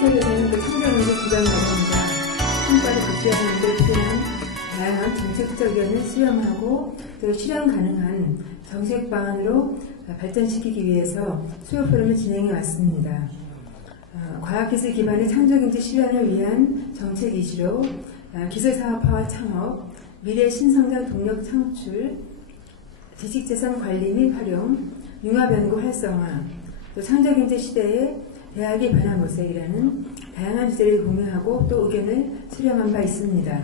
키스텝에서는 그 청정경제 기반 마련과 성과를 극대화하는 데 필요한 다양한 정책적 의견을 수렴하고 또 실현 가능한 정책 방안으로 발전시키기 위해서 수요 포럼을 진행해 왔습니다. 과학기술 기반의 창조경제 실현을 위한 정책 이슈로 기술사업화와 창업, 미래 신성장 동력 창출, 지식재산 관리 및 활용, 융합연구 활성화, 또 창조경제 시대의 대학의 변화 모색이라는 다양한 주제를 공유하고 또 의견을 수렴한 바 있습니다.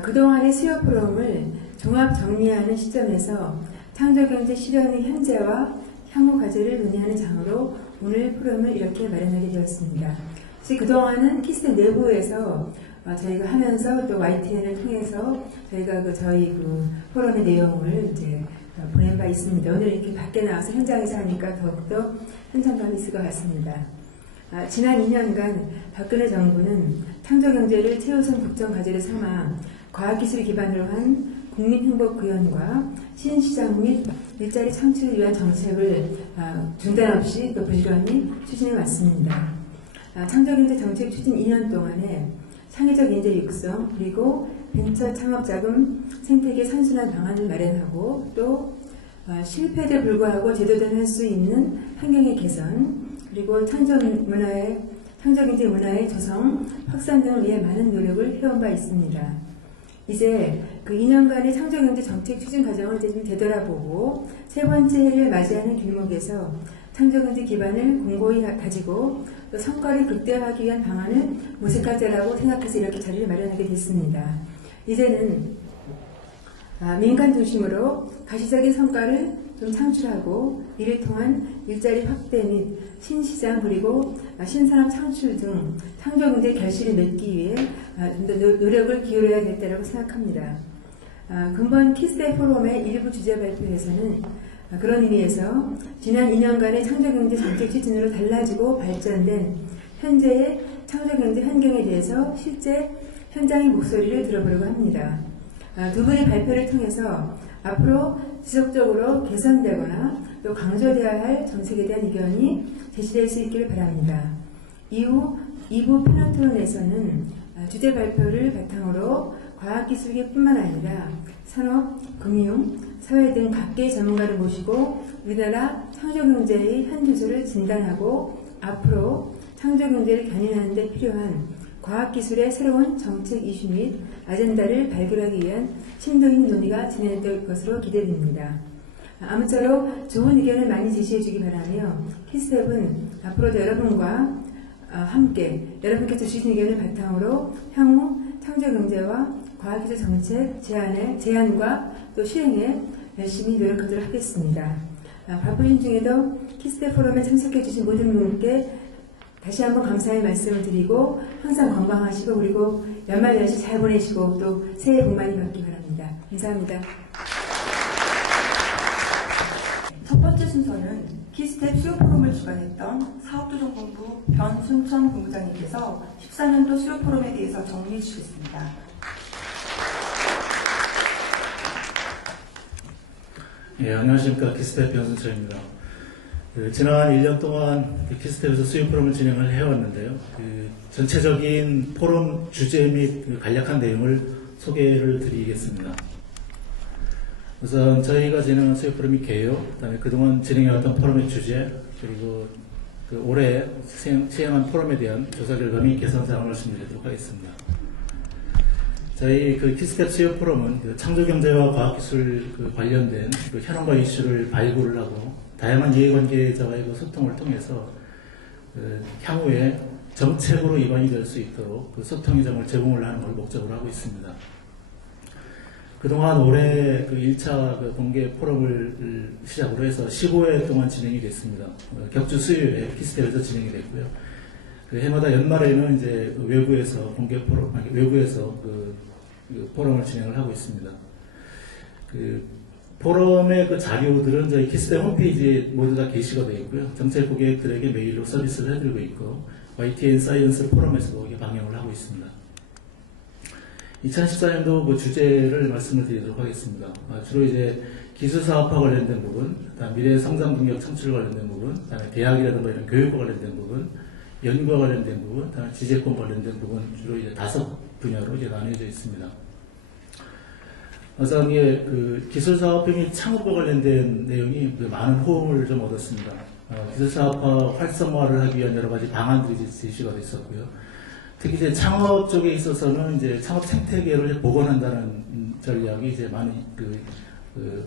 그동안의 수요 포럼을 종합 정리하는 시점에서 창조경제 실현의 현재와 향후 과제를 논의하는 장으로 오늘 포럼을 이렇게 마련하게 되었습니다. 그동안은 키스텝 내부에서 저희가 하면서 또 YTN을 통해서 저희가 저희 포럼의 내용을 이제 보낸 바 있습니다. 오늘 이렇게 밖에 나와서 현장에서 하니까 더욱더 현장감이 있을 것 같습니다. 지난 2년간 박근혜 정부는 창조경제를 최우선 국정 과제로 삼아 과학기술 기반으로 한 국민행복구현과 신시장 및 일자리 창출을 위한 정책을 중단 없이 또 부지런히 추진해 왔습니다. 창조경제 정책 추진 2년 동안에 창의적 인재 육성 그리고 벤처 창업자금 생태계 선순환 방안을 마련하고 또 실패에도 불구하고 제도된 할 수 있는 환경의 개선 그리고 창조경제 문화의 조성, 확산 등을 위해 많은 노력을 해온 바 있습니다. 이제 그 2년간의 창조경제 정책 추진 과정을 이제 좀 되돌아보고 세 번째 해를 맞이하는 길목에서 창조경제 기반을 공고히 가지고 또 성과를 극대화하기 위한 방안을 모색할 때라고 생각해서 이렇게 자리를 마련하게 됐습니다. 이제는 민간 중심으로 가시적인 성과를 좀 창출하고 이를 통한 일자리 확대 및 신시장 그리고 신산업 창출 등 창조경제 결실을 맺기 위해 좀 더 노력을 기울여야 될 때라고 생각합니다. 금번 키스텝 포럼의 일부 주제 발표에서는 그런 의미에서 지난 2년간의 창조경제 정책 추진으로 달라지고 발전된 현재의 창조경제 환경에 대해서 실제 현장의 목소리를 들어보려고 합니다. 두 분의 발표를 통해서 앞으로 지속적으로 개선되거나 또 강조되어야 할 정책에 대한 의견이 제시될 수 있기를 바랍니다. 이후 2부 패널 토론에서는 주제 발표를 바탕으로 과학기술계뿐만 아니라 산업, 금융, 사회 등 각계의 전문가를 모시고 우리나라 창조경제의 현주소를 진단하고 앞으로 창조경제를 견인하는 데 필요한 과학기술의 새로운 정책 이슈 및 아젠다를 발굴하기 위한 심도 있는 논의가 진행될 것으로 기대됩니다. 아무쪼록 좋은 의견을 많이 제시해 주기 바라며 키스텝은 앞으로도 여러분과 함께 여러분께서 주신 의견을 바탕으로 향후 창조경제와 과학기술 정책 제안과 또 실행에 열심히 노력하도록 하겠습니다. 바쁘신 중에도 키스텝 포럼에 참석해 주신 모든 분께 다시 한번 감사의 말씀을 드리고 항상 건강하시고 그리고 연말연시 잘 보내시고 또 새해 복 많이 받기 바랍니다. 감사합니다. 첫 번째 순서는 키스텝 수요 포럼을 주관했던 사업조정본부 변순천 본부장님께서 14년도 수요 포럼에 대해서 정리해 주시겠습니다. 예, 안녕하십니까. 키스텝 변순천입니다. 지난 1년 동안 키스텝에서 수요 포럼을 진행을 해왔는데요. 전체적인 포럼 주제 및 간략한 내용을 소개를 드리겠습니다. 우선 저희가 진행한 수요 포럼의 개요, 그다음에 그동안 진행해왔던 포럼의 주제, 그리고 올해 시행한 포럼에 대한 조사 결과 및 개선 사항을 말씀드리도록 하겠습니다. 저희 키스텝 수요 포럼은 창조경제와 과학기술 관련된 현황과 이슈를 발굴을 하고 다양한 이해관계자와의 소통을 통해서 향후에 정책으로 이관이 될 수 있도록 소통의 장을 제공을 하는 걸 목적으로 하고 있습니다. 그동안 올해 1차 공개 포럼을 시작으로 해서 15회 동안 진행이 됐습니다. 격주 수요일에 키스텝에서 진행이 됐고요. 해마다 연말에는 이제 외부에서 공개 포럼, 외부에서 포럼을 진행을 하고 있습니다. 포럼의 자료들은 저희 키스텝 홈페이지에 모두 다 게시가 되어 있고요. 정책 고객들에게 메일로 서비스를 해드리고 있고, YTN 사이언스 포럼에서도 방영을 하고 있습니다. 2014년도 주제를 말씀을 드리도록 하겠습니다. 주로 이제 기술사업화 관련된 부분, 그다음 미래 성장 동력 창출 관련된 부분, 그다음에 대학이라든가 이런 교육과 관련된 부분, 연구와 관련된 부분, 다음에 지재권 관련된 부분 주로 이제 5분야로 이제 나뉘어져 있습니다. 우선 이게 그 기술사업화 및 창업과 관련된 내용이 많은 호응을 좀 얻었습니다. 기술사업화 활성화를 하기 위한 여러 가지 방안들이 제시가 됐었고요. 특히 이제 창업 쪽에 있어서는 이제 창업 생태계를 복원한다는 전략이 이제 많이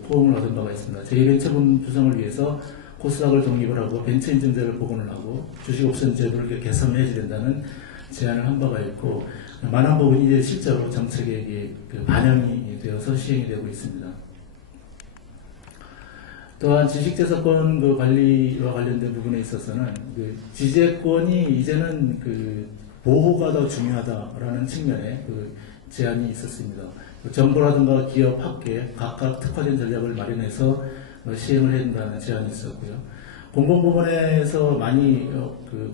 호응을 얻은 바가 있습니다. 제2벤처분 구성을 위해서 코스닥을 독립을 하고 벤처 인증제를 복원을 하고 주식 옵션 제도를 개선해야 된다는 제안을 한 바가 있고, 많은 부분이 이제 실제로 정책에 반영이 되어서 시행이 되고 있습니다. 또한 지식재산권 관리와 관련된 부분에 있어서는 지재권이 이제는 보호가 더 중요하다라는 측면에 제안이 있었습니다. 정부라든가 기업, 학계 각각 특화된 전략을 마련해서 시행을 해야 된다는 제안이 있었고요. 공공부문에서 많이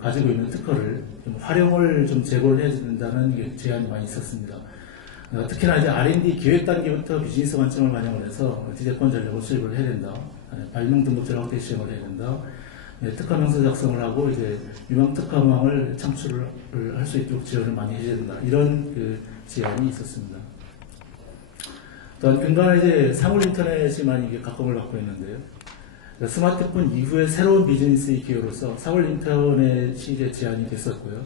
가지고 있는 특허를 좀 활용을 좀 제고를 해야 된다는 제안이 많이 있었습니다. 특히나 이제 R&D 기획 단계부터 비즈니스 관점을 반영을 해서 지재권 전략을 수립을 해야 된다. 발명 등록제를 확대 시행을 해야 된다. 특허 명세 작성을 하고 이제 유망 특허망을 창출을 할 수 있도록 지원을 많이 해야 된다. 이런 제안이 있었습니다. 또한 근간에 이제 사물 인터넷이 많이 각광을 받고 있는데요. 스마트폰 이후에 새로운 비즈니스의 기회로서 사물 인터넷이 이제 제안이 됐었고요.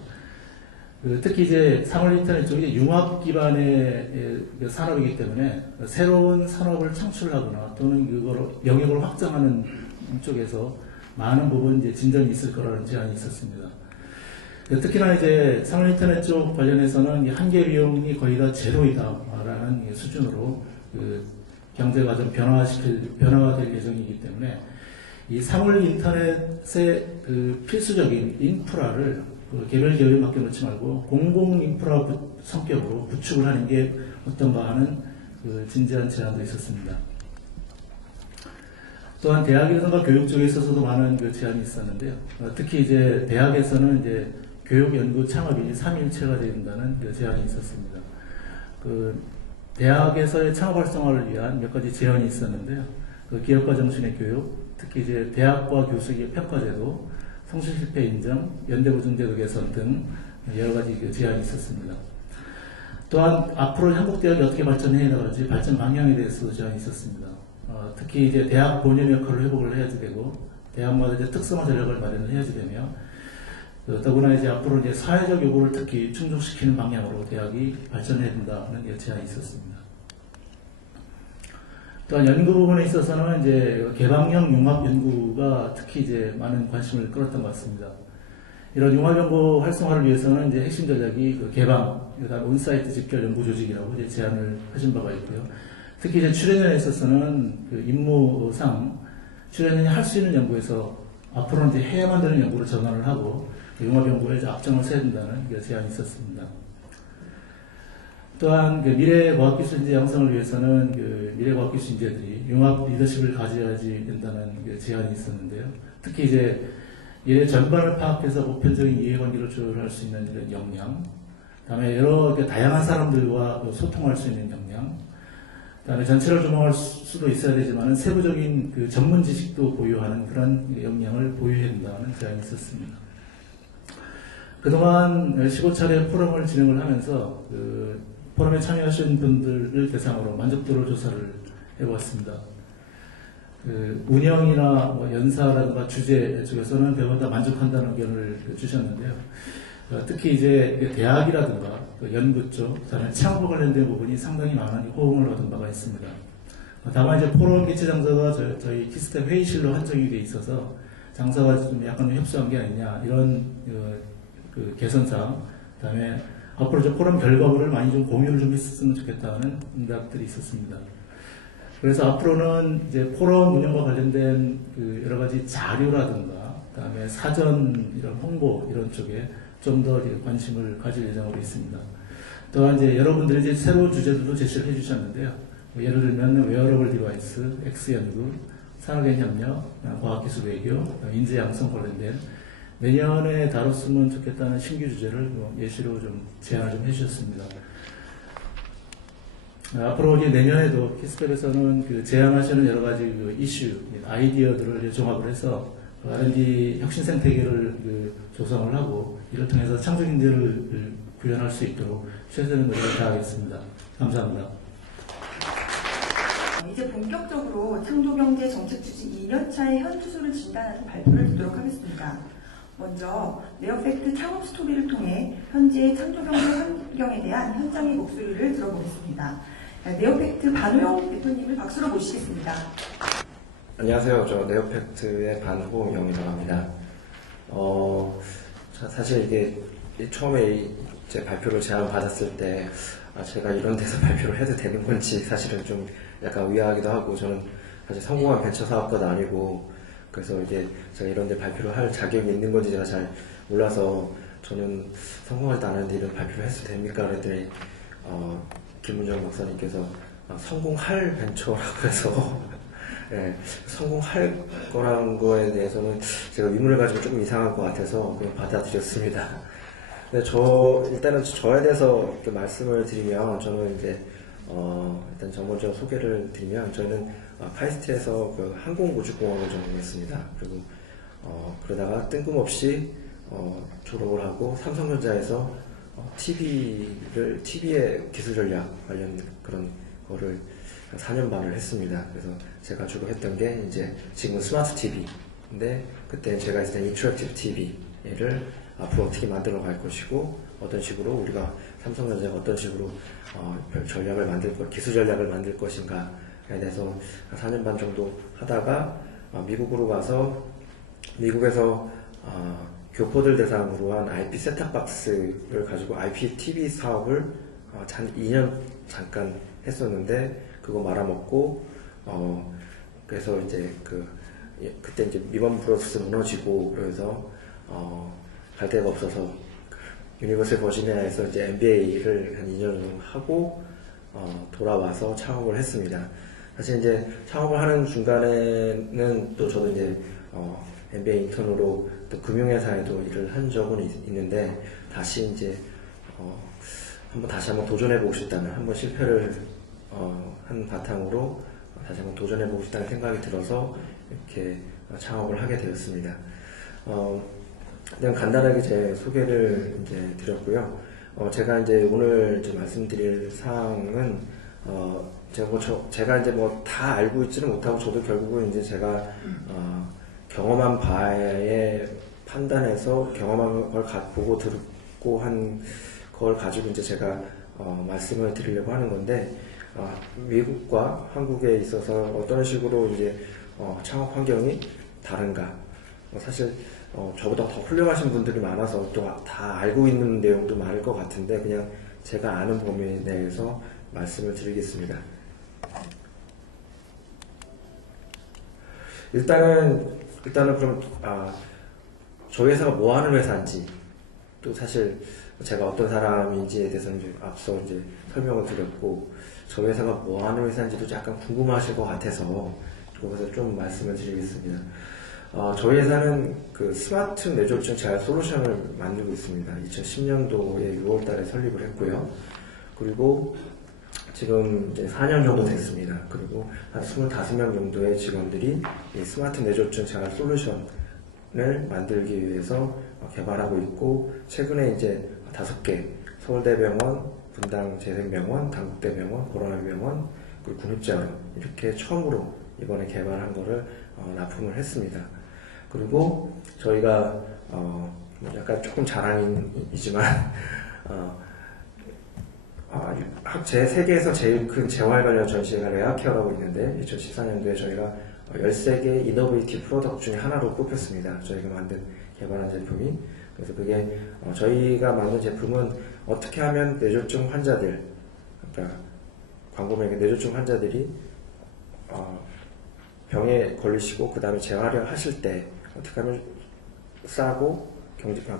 특히 이제 사물 인터넷 쪽이 융합 기반의 산업이기 때문에 새로운 산업을 창출하거나 또는 그거로 영역을 확장하는 쪽에서 많은 부분 이제 진전이 있을 거라는 제안이 있었습니다. 특히나 이제 사물 인터넷 쪽 관련해서는 한계 비용이 거의 다 제로이다라는 수준으로 경제가 좀 변화가 될 예정이기 때문에 이 사물 인터넷의 필수적인 인프라를 개별 기업에 맡겨놓지 말고 공공 인프라 성격으로 구축을 하는 게 어떤가 하는 진지한 제안도 있었습니다. 또한 대학이라든가 교육 쪽에 있어서도 많은 제안이 있었는데요. 특히 이제 대학에서는 이제 교육, 연구, 창업이 3일체가 된다는 제안이 있었습니다. 대학에서의 창업 활성화를 위한 몇 가지 제안이 있었는데요. 기업가 정신의 교육, 특히 이제 대학과 교수의 평가제도, 성실 실패 인정, 연대보증제도 개선 등 여러 가지 제안이 있었습니다. 또한 앞으로 한국대학이 어떻게 발전해 나갈지 발전 방향에 대해서도 제안이 있었습니다. 특히 이제 대학 본연 역할을 회복을 해야지 되고, 대학마다 이제 특성화 전략을 마련을 해야지 되며, 더구나 이제 앞으로 이제 사회적 요구를 특히 충족시키는 방향으로 대학이 발전해야 된다는 제안이 있었습니다. 또한 연구 부분에 있어서는 이제 개방형 융합 연구가 특히 이제 많은 관심을 끌었던 것 같습니다. 이런 융합 연구 활성화를 위해서는 이제 핵심 전략이 개방, 그다음 온사이트 집결 연구 조직이라고 이제 제안을 하신 바가 있고요. 특히 이제 출연연에 있어서는 임무상 출연연이 할 수 있는 연구에서 앞으로는 이제 해야만 되는 연구를 전환을 하고 융합 연구에 이제 앞장을 서야 된다는 제안이 있었습니다. 또한 미래과학기술 인재 양성을 위해서는 미래과학기술 인재들이 융합 리더십을 가져야지 된다는 제안이 있었는데요. 특히 이제 미래 전반을 파악해서 보편적인 이해관계를 조율할 수 있는 이런 역량, 그다음에 여러 다양한 사람들과 소통할 수 있는 역량, 그다음에 전체를 조망할 수도 있어야 되지만 세부적인 전문 지식도 보유하는 그런 역량을 보유해야 된다는 제안이 있었습니다. 그동안 15차례 포럼을 진행을 하면서 포럼에 참여하신 분들을 대상으로 만족도를 조사를 해보았습니다. 운영이나 연사라든가 주제 쪽에서는 대부분 다 만족한다는 의견을 주셨는데요. 특히 이제 대학이라든가 연구 쪽, 그다음에 창업과 관련된 부분이 상당히 많은 호응을 얻은 바가 있습니다. 다만 이제 포럼 개최 장소가 저희 키스텝 회의실로 한정이 돼 있어서 장소가 좀 약간 협소한 게 아니냐 이런 개선사항, 그다음에 앞으로 저 포럼 결과물을 많이 좀 공유를 좀 했으면 좋겠다는 응답들이 있었습니다. 그래서 앞으로는 이제 포럼 운영과 관련된 여러 가지 자료라든가, 그다음에 사전 이런 홍보 이런 쪽에 좀 더 관심을 가질 예정으로 있습니다. 또한 이제 여러분들이 이제 새로운 주제들도 제시를 해주셨는데요. 예를 들면 웨어러블 디바이스, X연구, 산업의 협력, 과학기술 외교, 인재 양성 관련된 내년에 다뤘으면 좋겠다는 신규 주제를 예시로 좀 제안을 좀 해주셨습니다. 앞으로 이제 내년에도 키스텝에서는 제안하시는 여러 가지 이슈, 아이디어들을 종합을 해서 R&D 혁신 생태계를 조성을 하고 이를 통해서 창조경제를 구현할 수 있도록 최선의 노력을 다하겠습니다. 감사합니다. 이제 본격적으로 창조경제 정책 추진 2년차의 현 추세를 진단하는 발표를 듣도록 하겠습니다. 먼저 네오팩트 창업 스토리를 통해 현재의 창조경제 환경에 대한 현장의 목소리를 들어보겠습니다. 네오팩트 반호영 대표님을 박수로 모시겠습니다. 안녕하세요. 저 네오팩트의 반호영이라고 합니다. 사실 이게 처음에 제 발표를 제안받았을 때 제가 이런 데서 발표를 해도 되는 건지 사실은 좀 약간 의아하기도 하고, 저는 사실 성공한 벤처 사업가도 아니고, 그래서 이제 제가 이런 데 발표를 할 자격이 있는 건지 제가 잘 몰라서, 저는 성공하지도 않았는데 이런 발표를 해도 됩니까? 그랬더니 김문정 박사님께서 성공할 벤처라고 해서 네, 성공할 거라는 거에 대해서는 제가 의문을 가지고 조금 이상할 것 같아서 그냥 받아들였습니다. 근데 일단은 저에 대해서 이렇게 말씀을 드리면, 저는 이제 일단 전문적으로 소개를 드리면, 저는 카이스트에서 그 항공우주공학을 전공했습니다. 그리고 그러다가 뜬금없이 졸업을 하고 삼성전자에서 TV의 기술 전략 관련 그런 거를 4년 반을 했습니다. 그래서 제가 주로 했던 게 이제 지금은 스마트 TV인데, 그때 제가 했을 때 인터랙티브 TV를 앞으로 어떻게 만들어 갈 것이고, 어떤 식으로 우리가 삼성전자가 어떤 식으로 전략을 기술 전략을 만들 것인가에 대해서 4년 반 정도 하다가 미국으로 가서 미국에서 교포들 대상으로 한 IP 셋탑박스를 가지고 IPTV 사업을 2년 잠깐 했었는데, 그거 말아먹고 그래서 이제 그때 이제 미번 브로스 무너지고, 그래서 갈 데가 없어서 유니버시티 버지니아에서 이제 MBA를 한 2년 정도 하고 돌아와서 창업을 했습니다. 사실 이제 창업을 하는 중간에는 또 저도 이제 MBA 인턴으로 또 금융회사에도 일을 한 적은 있는데, 다시 이제 다시 한번 도전해보고 싶다는, 한번 실패를 한 바탕으로 다시 한번 도전해보고 싶다는 생각이 들어서 이렇게 창업을 하게 되었습니다. 그냥 간단하게 제 소개를 이제 드렸고요. 제가 이제 오늘 좀 말씀드릴 사항은 제가 이제 뭐 다 알고 있지는 못하고, 저도 결국은 이제 제가 경험한 바에 판단해서 경험한 걸 보고 듣고 한 걸 가지고 이제 제가 말씀을 드리려고 하는 건데, 미국과 한국에 있어서 어떤 식으로 이제 창업 환경이 다른가. 사실 저보다 더 훌륭하신 분들이 많아서 또 다 알고 있는 내용도 많을 것 같은데, 그냥 제가 아는 범위 내에서 말씀을 드리겠습니다. 일단은 그럼 저희 회사가 뭐 하는 회사인지, 또 사실 제가 어떤 사람인지에 대해서 이제 앞서 이제 설명을 드렸고, 저희 회사가 뭐 하는 회사인지도 약간 궁금하실 것 같아서 그것을 좀 말씀을 드리겠습니다. 저희 회사는 그 스마트 뇌졸중 재활 솔루션을 만들고 있습니다. 2010년도에 6월 달에 설립을 했고요. 그리고 지금 이제 4년 정도 됐습니다. 그리고 한 25명 정도의 직원들이 이 스마트 뇌졸중 재활 솔루션을 만들기 위해서 개발하고 있고, 최근에 이제 5개, 서울대병원, 분당재생병원, 단국대병원, 보라매병원, 그리고 국립재활원, 이렇게 처음으로 이번에 개발한 거를 납품을 했습니다. 그리고 저희가 약간 조금 자랑이지만 세계에서 제일 큰 재활 관련 전시회가 레아케어라고 있는데, 2014년도에 저희가 13개 이노베이티브 프로덕트 중에 하나로 뽑혔습니다. 저희가 개발한 제품이. 그래서 그게 저희가 만든 제품은 어떻게 하면 뇌졸중 환자들, 그러니까 광범위하게 뇌졸중 환자들이 병에 걸리시고 그 다음에 재활을 하실 때 어떻게 하면 싸고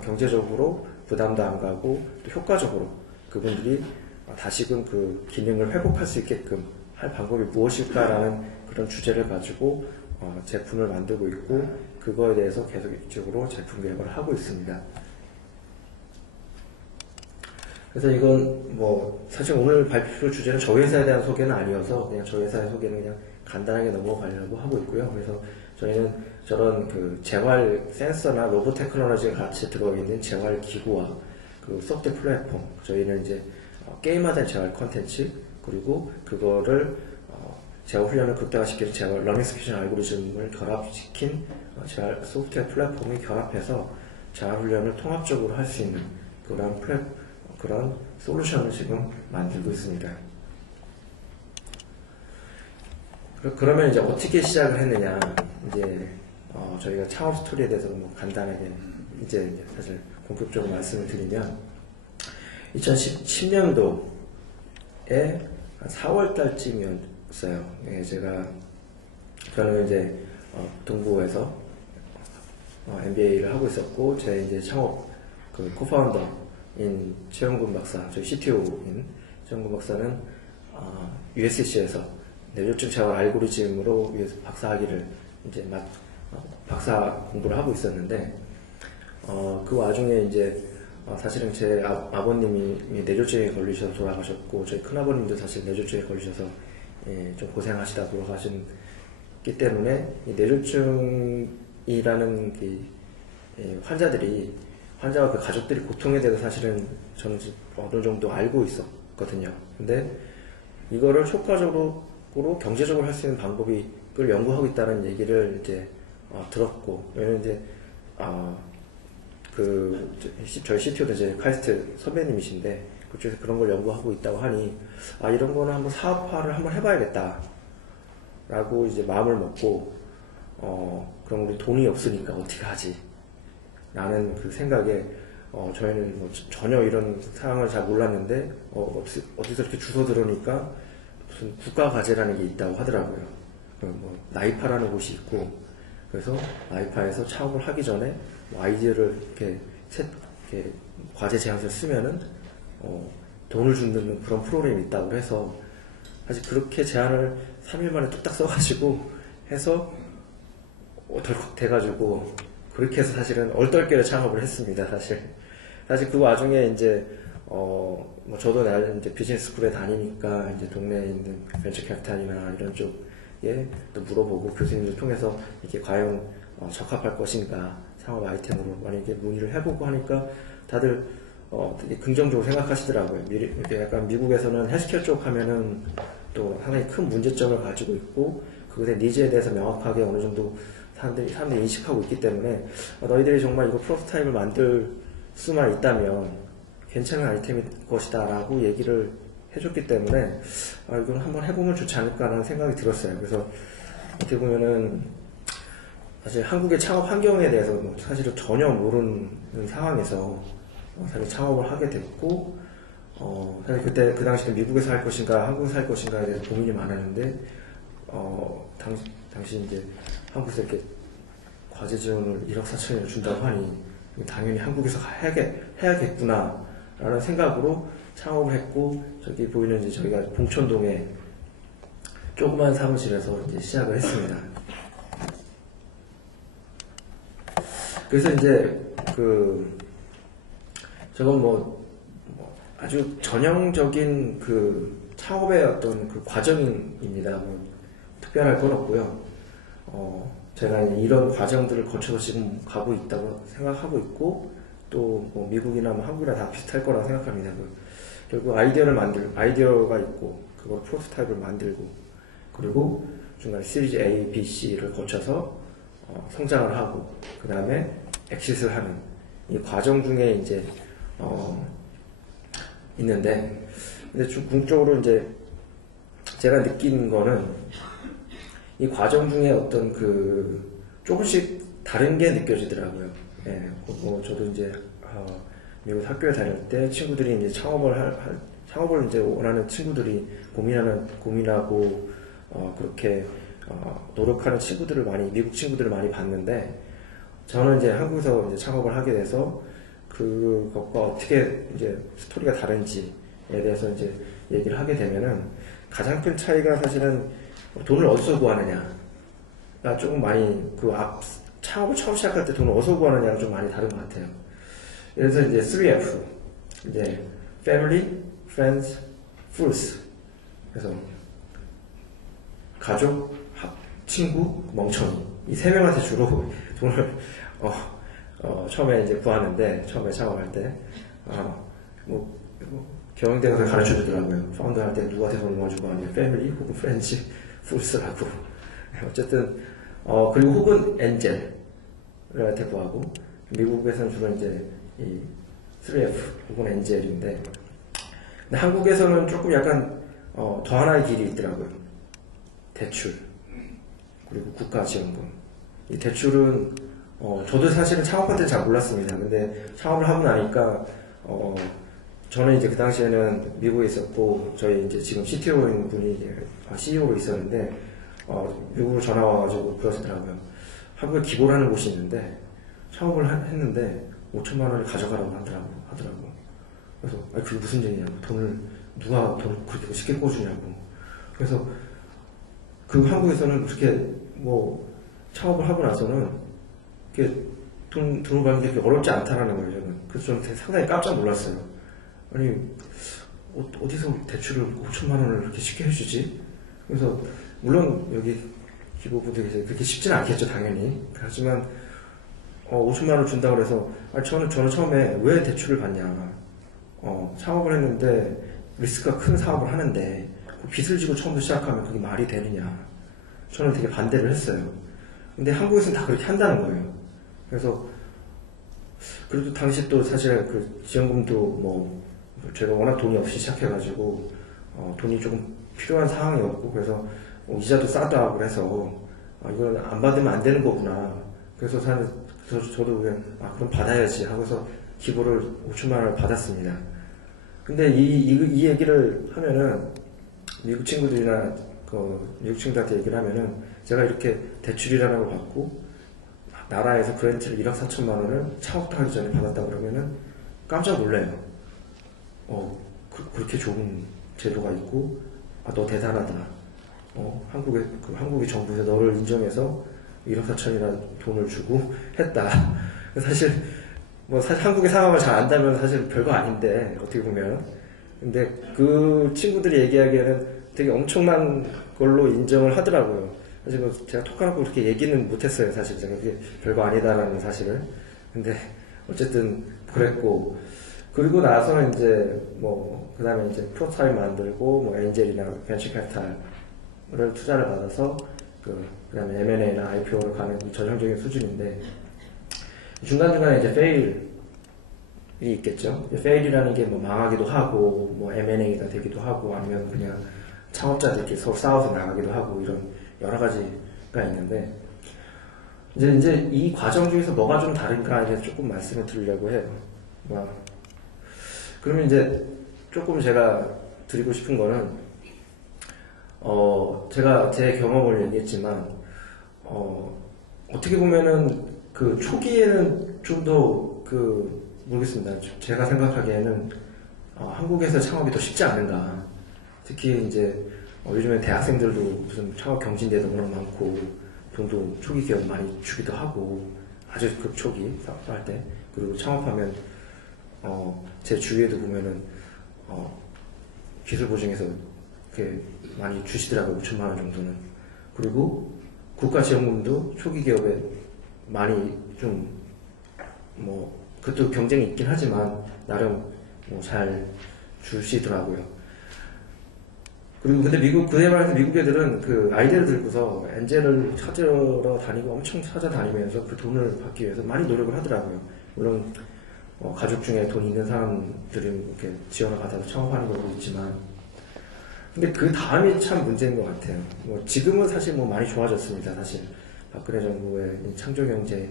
경제적으로 부담도 안 가고 또 효과적으로 그분들이 다시금 그 기능을 회복할 수 있게끔 할 방법이 무엇일까라는 그런 주제를 가지고 제품을 만들고 있고, 그거에 대해서 계속적으로 제품 개발을 하고 있습니다. 그래서 이건 뭐 사실 오늘 발표 주제는 저희 회사에 대한 소개는 아니어서 그냥 저희 회사의 소개는 그냥 간단하게 넘어가려고 하고 있고요. 그래서 저희는 저런 그 재활 센서나 로봇 테크놀로지가 같이 들어있는 재활 기구와 그 소프트웨어 플랫폼, 저희는 이제 게임화된 재활 콘텐츠, 그리고 그거를 재활 훈련을 극대화시키는 재활 러닝 스피션 알고리즘을 결합시킨 재활 소프트웨어 플랫폼이 결합해서 재활 훈련을 통합적으로 할 수 있는 그런 솔루션을 지금 만들고 있습니다. 그러면 이제 어떻게 시작을 했느냐, 이제 저희가 창업 스토리에 대해서 뭐 간단하게 이제 사실 본격적으로 말씀을 드리면 2010년도에 4월 달쯤이었어요. 예, 저는 이제 동부에서 MBA를 하고 있었고, 제 이제 창업 그 코파운더인 최영근 박사, 저희 CTO인 최영근 박사는 USC에서 뇌졸중 재활 알고리즘으로 박사학위를 이제 박사 공부를 하고 있었는데, 그 와중에 이제 사실은 제 아버님이 뇌졸중에 걸리셔서 돌아가셨고, 저희 큰아버님도 사실 뇌졸중에 걸리셔서 좀 고생하시다 돌아가셨기 때문에 이 뇌졸중이라는 환자와 그 가족들이 고통에 대해서 사실은 저는 어느 정도 알고 있었거든요. 근데 이거를 효과적으로 경제적으로 할 수 있는 방법을 연구하고 있다는 얘기를 이제 들었고, 왜냐면 이제 저희 CTO도 이제 카이스트 선배님이신데 그쪽에서 그런 걸 연구하고 있다고 하니 이런 거는 한번 사업화를 한번 해봐야겠다 라고 이제 마음을 먹고 그럼 우리 돈이 없으니까 어떻게 하지 라는 그 생각에 저희는 뭐 전혀 이런 상황을 잘 몰랐는데 어디서 이렇게 주워 들으니까 무슨 국가과제라는 게 있다고 하더라고요. 뭐 나이파라는 곳이 있고, 그래서 나이파에서 창업을 하기 전에 아이디어를 이렇게 과제 제안서를 쓰면은 돈을 주는 그런 프로그램이 있다고 해서 사실 그렇게 제안을 3일 만에 뚝딱 써가지고 해서 덜컥 돼가지고 그렇게 해서 사실은 얼떨결에 창업을 했습니다. 사실 그 와중에 이제 뭐 저도 이제 비즈니스 스쿨에 다니니까 이제 동네에 있는 벤처 캐피탈이나 이런 쪽에 또 물어보고 교수님들 통해서 이게 과연 적합할 것인가, 창업 아이템으로 만약에 문의를 해보고 하니까 다들 되게 긍정적으로 생각하시더라고요. 약간 미국에서는 헬스케어 쪽 하면은 또 상당히 큰 문제점을 가지고 있고, 그것의 니즈에 대해서 명확하게 어느 정도 사람들이 인식하고 있기 때문에 너희들이 정말 이거 프로토타입을 만들 수만 있다면 괜찮은 아이템일 것이다 라고 얘기를 해줬기 때문에 이건 한번 해보면 좋지 않을까라는 생각이 들었어요. 그래서 어떻게 보면은 사실 한국의 창업 환경에 대해서 사실은 전혀 모르는 상황에서 사실 창업을 하게 됐고, 사실 그 당시에 미국에서 할 것인가 한국에서 할 것인가에 대해서 고민이 많았는데, 당시 이제 한국에서 이렇게 과제 지원을 1억 4천을 준다고 하니 당연히 한국에서 해야겠구나 라는 생각으로 창업을 했고, 저기 보이는 이제 저희가 봉천동에 조그만 사무실에서 이제 시작을 했습니다. 그래서 이제 저건 뭐 아주 전형적인 창업의 어떤 과정입니다. 뭐 특별할 건 없고요. 제가 이런 과정들을 거쳐서 지금 가고 있다고 생각하고 있고, 또 뭐 미국이나 뭐 한국이나 다 비슷할 거라고 생각합니다. 결국 아이디어가 있고, 그걸 프로토타입을 만들고, 그리고 중간에 시리즈 A, B, C를 거쳐서 성장을 하고, 그 다음에 엑싯을 하는 이 과정 중에 이제 있는데, 근데 궁극적으로 이제 제가 느낀 거는 이 과정 중에 어떤 조금씩 다른 게 느껴지더라고요. 예, 저도 이제 미국 학교에 다닐 때 친구들이 이제 창업을 이제 원하는 친구들이 고민하고 그렇게 노력하는 미국 친구들을 많이 봤는데, 저는 이제 한국에서 이제 창업을 하게 돼서 그것과 어떻게 이제 스토리가 다른지에 대해서 이제 얘기를 하게 되면은 가장 큰 차이가 사실은 돈을 어디서 구하느냐가 조금 많이 창업을 처음 시작할 때 돈을 어디서 구하느냐가 좀 많이 다른 것 같아요. 예를 들어서 이제 3F, 이제 Family, Friends, Fools. 그래서 가족, 친구, 멍청이. 이 세 명한테 주로 돈을 처음에 이제 구하는데, 처음에 창업할 때 경영대에서 가르쳐 주더라고요. 파운드 할 때 누구한테 돈을 모아주고 아니면 패밀리 혹은 프렌즈 풀스라고. 어쨌든 그리고 혹은 엔젤한테 구하고, 미국에서는 주로 이제 이 3F 혹은 엔젤인데, 근데 한국에서는 조금 약간 더 하나의 길이 있더라고요. 대출 그리고 국가지원금. 이 대출은 저도 사실은 창업할 때 잘 몰랐습니다. 근데 창업을 하고 나니까 저는 이제 그 당시에는 미국에 있었고, 저희 이제 지금 CTO인 분이 CEO로 있었는데, 미국으로 전화 와가지고 그러시더라고요. 한국에 기보라는 곳이 있는데, 창업을 했는데, 5천만 원을 가져가라고 하더라고. 그래서, 그게 무슨 얘기냐고. 누가 돈을 그렇게 쉽게 꿔주냐고. 그래서, 한국에서는 그렇게, 창업을 하고 나서는, 돈을 받는 게 그렇게 어렵지 않다라는 거예요, 저는. 그래서 저는 상당히 깜짝 놀랐어요. 아니, 어디서 대출을 5천만 원을 그렇게 쉽게 해주지? 그래서, 물론, 여기 기부분들이 그렇게 쉽지는 않겠죠, 당연히. 하지만, 5천만 원을 준다고 해서, 저는 처음에 왜 대출을 받냐. 창업을 했는데, 리스크가 큰 사업을 하는데, 빚을 지고 처음부터 시작하면 그게 말이 되느냐. 저는 되게 반대를 했어요. 근데 한국에서는 다 그렇게 한다는 거예요. 그래서, 그래도 당시 또 사실 그 지원금도 제가 워낙 돈이 없이 시작해가지고, 돈이 조금 필요한 상황이었고, 그래서 이자도 싸다고 그래서, 이건 안 받으면 안 되는 거구나. 그래서 저도 그냥, 그럼 받아야지 하고서 기부를 5천만 원을 받았습니다. 근데 이 얘기를 하면은, 미국 친구들이나, 미국 친구들한테 얘기를 하면은, 제가 이렇게 대출이라는 걸 받고, 나라에서 그랜트를 1억 4천만 원을 창업도 하기 전에 받았다 그러면은, 깜짝 놀래요. 그렇게 좋은 제도가 있고, 너 대단하다. 한국의 정부에서 너를 인정해서 1억 4천이나 돈을 주고 했다. 사실 한국의 상황을 잘 안다면 사실 별거 아닌데, 어떻게 보면. 근데 그 친구들이 얘기하기에는 되게 엄청난 걸로 인정을 하더라고요. 사실 제가 톡하고 그렇게 얘기는 못했어요, 사실. 제가 그게 별거 아니다라는 사실을. 근데 어쨌든 그랬고, 그리고 나서는 이제 그 다음에 이제 프로타입 만들고, 엔젤이나 벤처 캐피탈을 투자를 받아서, 그 다음에 M&A나 IPO를 가는 전형적인 수준인데, 중간중간에 이제 페일이 있겠죠. 페일이라는 게 망하기도 하고, M&A가 되기도 하고, 아니면 그냥 창업자들끼리 서로 싸워서 나가기도 하고, 이런 여러 가지가 있는데, 이제 이 과정 중에서 뭐가 좀 다른가 이제 조금 말씀을 드리려고 해요. 그러면 이제 조금 제가 드리고 싶은 거는, 제가 제 경험을 얘기했지만, 어떻게 보면은 그 초기에는 좀 더 모르겠습니다. 제가 생각하기에는, 한국에서 창업이 더 쉽지 않은가. 특히 이제, 요즘엔 대학생들도 무슨 창업 경진대도 워낙 많고, 돈도 초기 기업 많이 주기도 하고, 아주 초기 할 때. 그리고 창업하면, 제 주위에도 보면은, 기술 보증에서 이렇게 많이 주시더라고요. 5천만 원 정도는. 그리고 국가 지원금도 초기 기업에 많이 그것도 경쟁이 있긴 하지만, 나름 잘 주시더라고요. 그리고 근데 그에 반해서 미국 애들은 그 아이디어를 들고서 엔젤을 찾으러 다니고 엄청 찾아다니면서 그 돈을 받기 위해서 많이 노력을 하더라고요. 물론, 가족 중에 돈 있는 사람들은 이렇게 지원을 받아서 창업하는 경우도 있지만, 근데 그 다음이 참 문제인 것 같아요. 지금은 사실 많이 좋아졌습니다. 사실 박근혜 정부의 창조경제에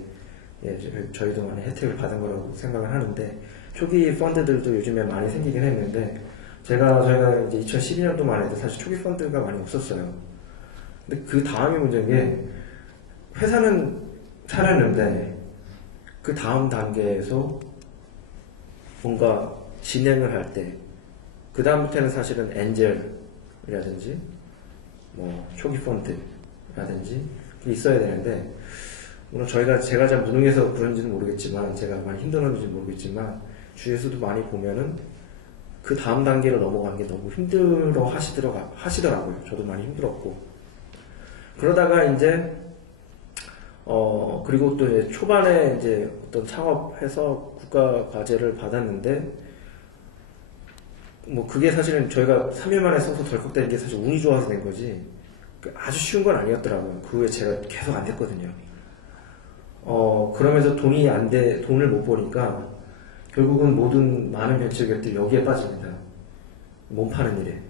저희도 많이 혜택을 받은 거라고 생각을 하는데, 초기 펀드들도 요즘에 많이 생기긴 했는데, 저희가 이제 2012년도만 해도 사실 초기 펀드가 많이 없었어요. 근데 그 다음이 문제인 게, 회사는 차렸는데 그 다음 단계에서 뭔가 진행을 할 때, 그 다음부터는 사실은 엔젤이라든지 초기 펀드라든지 그게 있어야 되는데, 물론 제가 잘 무능해서 그런지는 모르겠지만, 제가 많이 힘들었는지 모르겠지만, 주위에서도 많이 보면은 그 다음 단계로 넘어가는 게 너무 힘들어 하시더라고요. 저도 많이 힘들었고. 그러다가 이제 그리고 또 이제 초반에 이제 어떤 창업해서 국가 과제를 받았는데, 뭐 그게 사실은 저희가 3일 만에 써서 덜컥된 게 사실 운이 좋아서 된 거지, 아주 쉬운 건 아니었더라고요. 그 후에 제가 계속 안 됐거든요. 그러면서 돈을 못 버니까, 결국은 모든 많은 벤처 기업들이 여기에 빠집니다. 몸 파는 일에.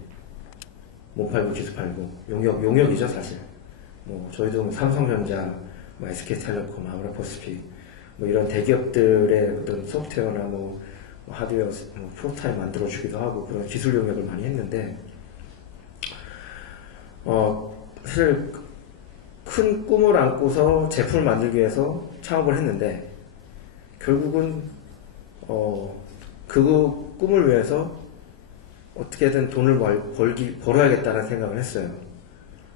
몸 팔고 기술 팔고. 용역이죠, 사실. 뭐, 저희도 삼성전자, 뭐 SK텔레콤, 아브라퍼스픽, 뭐 이런 대기업들의 어떤 소프트웨어나 뭐 하드웨어, 뭐 프로타입 만들어주기도 하고 그런 기술 용역을 많이 했는데, 사실 큰 꿈을 안고서 제품을 만들기 위해서 창업을 했는데, 결국은 그 꿈을 위해서 어떻게든 돈을 벌어야겠다는 생각을 했어요.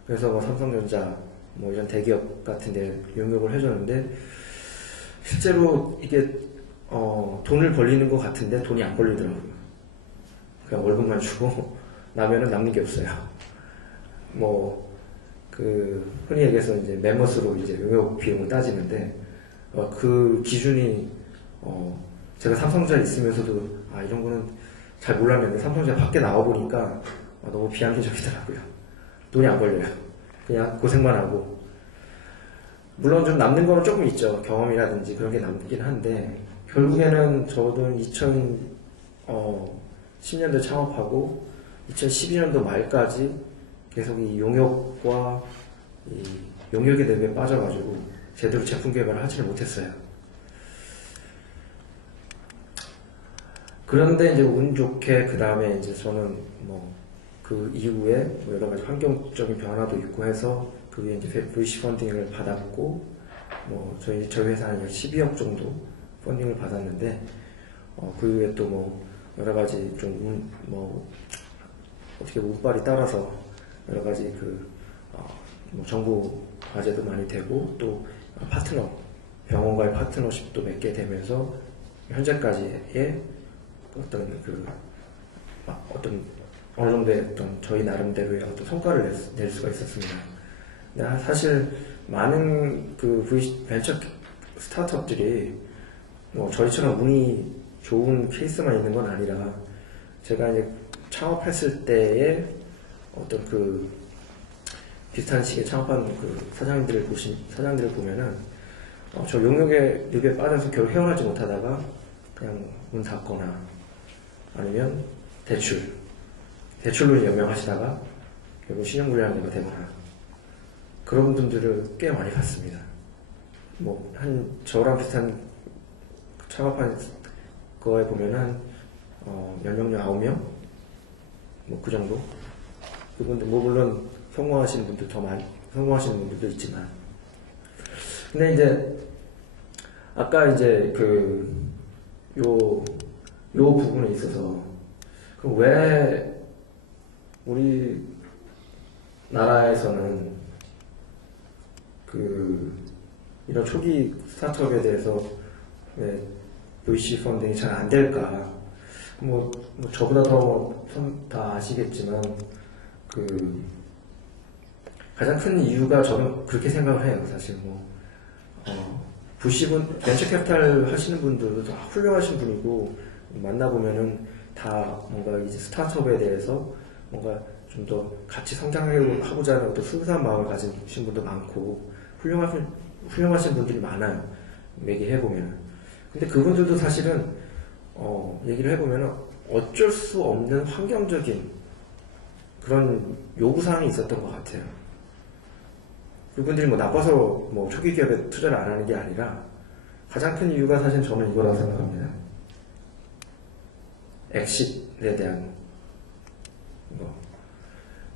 그래서 뭐 삼성전자, 뭐 이런 대기업 같은 데 용역을 해줬는데, 실제로 이게 돈을 벌리는 것 같은데 돈이 안 벌리더라고요. 그냥 월급만 주고 나면은 남는 게 없어요. 뭐 흔히 얘기해서 이제 매머스로 이제 용역 비용을 따지는데, 그 기준이 제가 삼성전자에 있으면서도 이런 거는 잘 몰랐는데, 삼성전자 밖에 나와 보니까 너무 비합리적이더라고요. 돈이 안 걸려요. 그냥 고생만 하고. 물론 좀 남는 거는 조금 있죠. 경험이라든지 그런 게 남긴 한데, 결국에는 저도 2010년도에 창업하고 2012년도 말까지 계속 이 용역과 이 용역의 늪에 빠져가지고 제대로 제품 개발을 하지를 못했어요. 그런데 이제 운 좋게 그 다음에 이제 저는 뭐 그 이후에 뭐 여러 가지 환경적인 변화도 있고 해서 그게 이제 VC 펀딩을 받았고, 뭐 저희 회사는 12억 정도 펀딩을 받았는데, 그 이후에 또 뭐 여러 가지 좀 어떻게 운빨이 따라서 여러 가지 뭐 정부 과제도 많이 되고, 또 병원과의 파트너십도 맺게 되면서 현재까지의 어떤 어느 정도의 어떤 저희 나름대로의 어떤 성과를 낼 수가 있었습니다. 근데 사실 많은 벤처 스타트업들이 뭐 저희처럼 운이 좋은 케이스만 있는 건 아니라, 제가 이제 창업했을 때의 어떤 비슷한 시기에 창업한 사장님들을 보면은, 저 용역의 늪에 빠져서 결국 헤어나지 못하다가 그냥 문 닫거나 아니면 대출로 연명하시다가 결국 신용불량자가 되거나, 그런 분들을 꽤 많이 봤습니다. 뭐 저랑 비슷한 창업한 거에 보면은 연명률 9명? 뭐 그 정도? 그분들 뭐 물론 성공하시는 분들도 있지만, 근데 이제 아까 이제 요 부분에 있어서, 그럼 왜 우리 나라에서는 이런 초기 스타트업에 대해서 왜 VC 펀딩이 잘 안 될까? 뭐 저보다 다 아시겠지만, 가장 큰 이유가 저는 그렇게 생각을 해요. 사실 벤처 캐피탈 하시는 분들도 다 훌륭하신 분이고, 만나보면은 다 뭔가 이제 스타트업에 대해서 뭔가 좀 더 같이 성장하고자 하는 어떤 순수한 마음을 가지신 분도 많고, 훌륭하신 분들이 많아요. 얘기해보면은. 근데 그분들도 사실은, 얘기를 해보면은 어쩔 수 없는 환경적인 그런 요구사항이 있었던 것 같아요. 그분들이 뭐 나빠서 뭐 초기 기업에 투자를 안 하는 게 아니라, 가장 큰 이유가 사실 저는 이거라고 생각합니다. 엑싯에 대한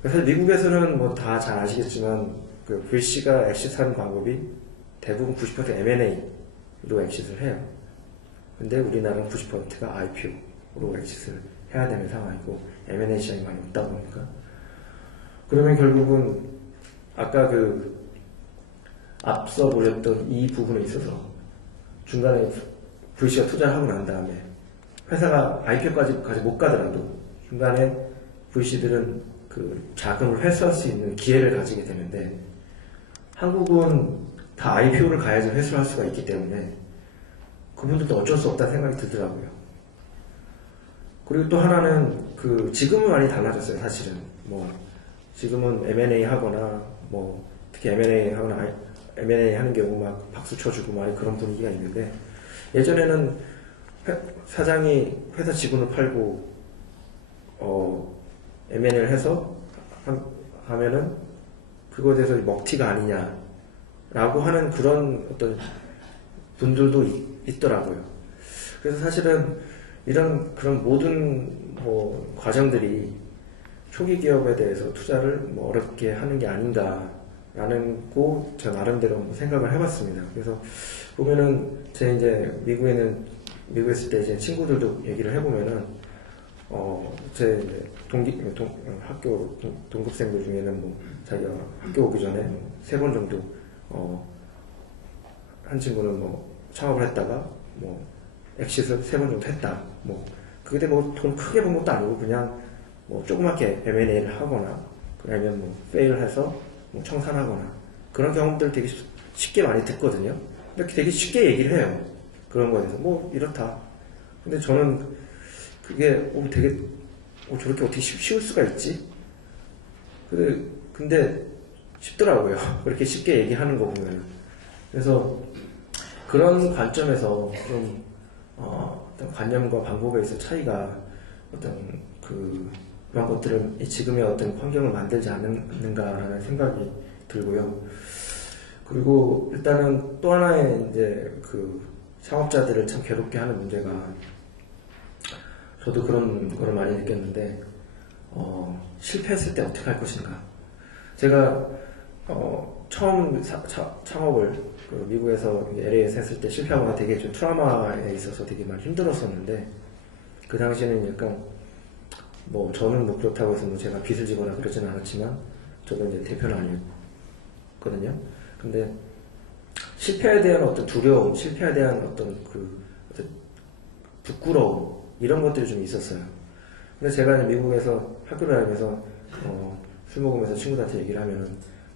사실 미국에서는 뭐 다 잘 아시겠지만, VC가 엑싯하는 방법이 대부분 90% M&A로 엑싯을 해요. 근데 우리나라는 90%가 IPO로 엑싯을 해야 되는 상황이고, M&A 시장이 많이 없다 보니까. 그러면 결국은 아까 앞서 보셨던 이 부분에 있어서 중간에 VC가 투자를 하고 난 다음에 회사가 IPO까지 못 가더라도 중간에 VC들은 자금을 회수할 수 있는 기회를 가지게 되는데, 한국은 다 IPO를 가야지 회수를 할 수가 있기 때문에 그분들도 어쩔 수 없다는 생각이 들더라고요. 그리고 또 하나는 지금은 많이 달라졌어요. 사실은 뭐 지금은 M&A 하거나 뭐 특히 M&A 하거나 M&A 하는 경우 막 박수 쳐주고 막 그런 분위기가 있는데, 예전에는 사장이 회사 지분을 팔고 M&A를 해서 하면은 그거에 대해서 먹튀가 아니냐라고 하는 그런 어떤 분들도 있더라고요. 그래서 사실은 그런 모든 뭐 과정들이 초기 기업에 대해서 투자를 뭐 어렵게 하는 게 아닌가라는 거 저 나름대로 생각을 해봤습니다. 그래서 보면은 제 이제 미국에 있을 때 이제 친구들도 얘기를 해보면은 제 이제 학교 동급생들 중에는 뭐 자기가 학교 오기 전에 3번 정도 한 친구는 뭐 창업을 했다가 뭐 엑시트 3번 정도 했다. 뭐 그게 뭐 돈 크게 번 것도 아니고 그냥 뭐 조그맣게 M&A를 하거나 아니면 뭐 페일해서 뭐 청산하거나 그런 경험들 되게 쉽게 많이 듣거든요. 근데 되게 쉽게 얘기를 해요. 그런 거에 대해서 뭐 이렇다. 근데 저는 그게 되게 저렇게 어떻게 쉬울 수가 있지? 근데 쉽더라고요. 그렇게 쉽게 얘기하는 거 보면. 그래서 그런 관점에서 좀 어떤 관념과 방법에 있어 차이가 어떤 그런 것들을 지금의 어떤 환경을 만들지 않는가라는 생각이 들고요. 그리고 일단은 또 하나의 이제 창업자들을 참 괴롭게 하는 문제가, 저도 그런 걸 많이 느꼈는데, 실패했을 때 어떻게 할 것인가. 제가 처음 창업을 미국에서 LA에서 했을 때 실패하거나 되게 좀 트라우마에 있어서 되게 많이 힘들었었는데, 그 당시에는 약간 뭐 저는 뭐 그렇다고 해서 뭐 제가 빚을 지거나 그러진 않았지만 저도 이제 대표는 아니었거든요. 근데 실패에 대한 어떤 두려움, 실패에 대한 어떤 어떤 부끄러움, 이런 것들이 좀 있었어요. 근데 제가 이제 미국에서 학교를 다니면서 술 먹으면서 친구들한테 얘기를 하면은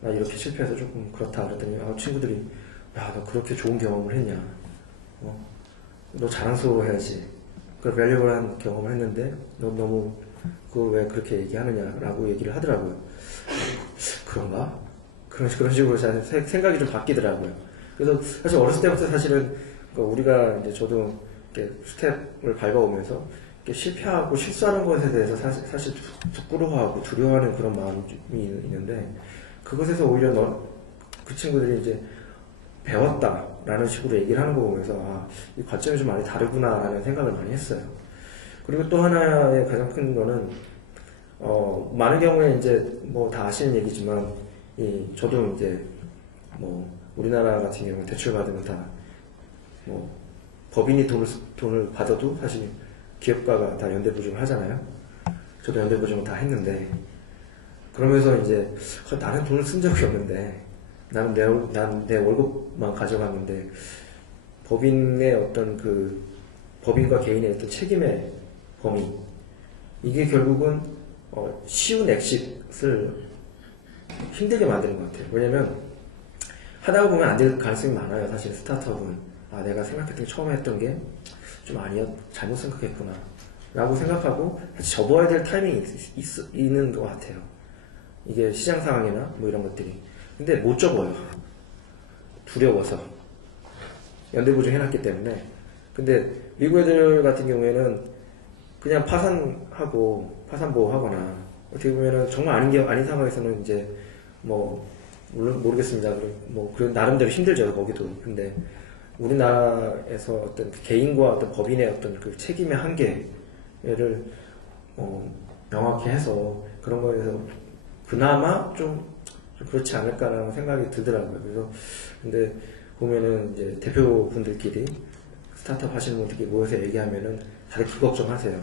나 이렇게 실패해서 조금 그렇다 그랬더니 친구들이 야, 너 그렇게 좋은 경험을 했냐, 너 자랑스러워해야지, 그 밸류얼한 경험을 했는데 너 너무 그걸 왜 그렇게 얘기하느냐라고 얘기를 하더라고요. 그런가? 그런 식으로 생각이 좀 바뀌더라고요. 그래서 사실 어렸을 때부터 사실은 우리가 이제 저도 이렇게 스텝을 밟아오면서 이렇게 실패하고 실수하는 것에 대해서 사실 부끄러워하고 두려워하는 그런 마음이 있는데, 그것에서 오히려 그 친구들이 이제 배웠다라는 식으로 얘기를 하는 거 보면서 이 관점이 좀 많이 다르구나라는 생각을 많이 했어요. 그리고 또 하나의 가장 큰 거는 많은 경우에 이제 뭐 다 아시는 얘기지만 저도 이제 뭐 우리나라 같은 경우는 대출 받으면 다 뭐 법인이 돈을 받아도 사실 기업가가 다 연대보증을 하잖아요. 저도 연대보증을 다 했는데, 그러면서 이제 나는 돈을 쓴 적이 없는데, 나는 내 월급만 가져갔는데, 법인의 어떤 법인과 개인의 어떤 책임의 범위, 이게 결국은 쉬운 엑싯을 힘들게 만드는 것 같아요. 왜냐면 하다가 보면 안 될 가능성이 많아요. 사실 스타트업은 내가 생각했던 게 처음에 했던 게 좀 잘못 생각했구나 라고 생각하고 사실 접어야 될 타이밍이 있는 것 같아요. 이게 시장 상황이나 뭐 이런 것들이. 근데 못 접어요. 두려워서. 연대보증 해놨기 때문에. 근데 미국 애들 같은 경우에는 그냥 파산보호 하거나, 어떻게 보면은 정말 아닌 상황에서는 이제 뭐 물론 모르겠습니다. 뭐 나름대로 힘들죠, 거기도. 근데 우리나라에서 어떤 개인과 어떤 법인의 어떤 책임의 한계를 명확히 해서 그런 거에 대해서 그나마 좀 그렇지 않을까라는 생각이 들더라고요. 그래서 근데 보면은 이제 대표분들끼리 스타트업 하시는 분들끼리 모여서 얘기하면은 다들 그 걱정하세요.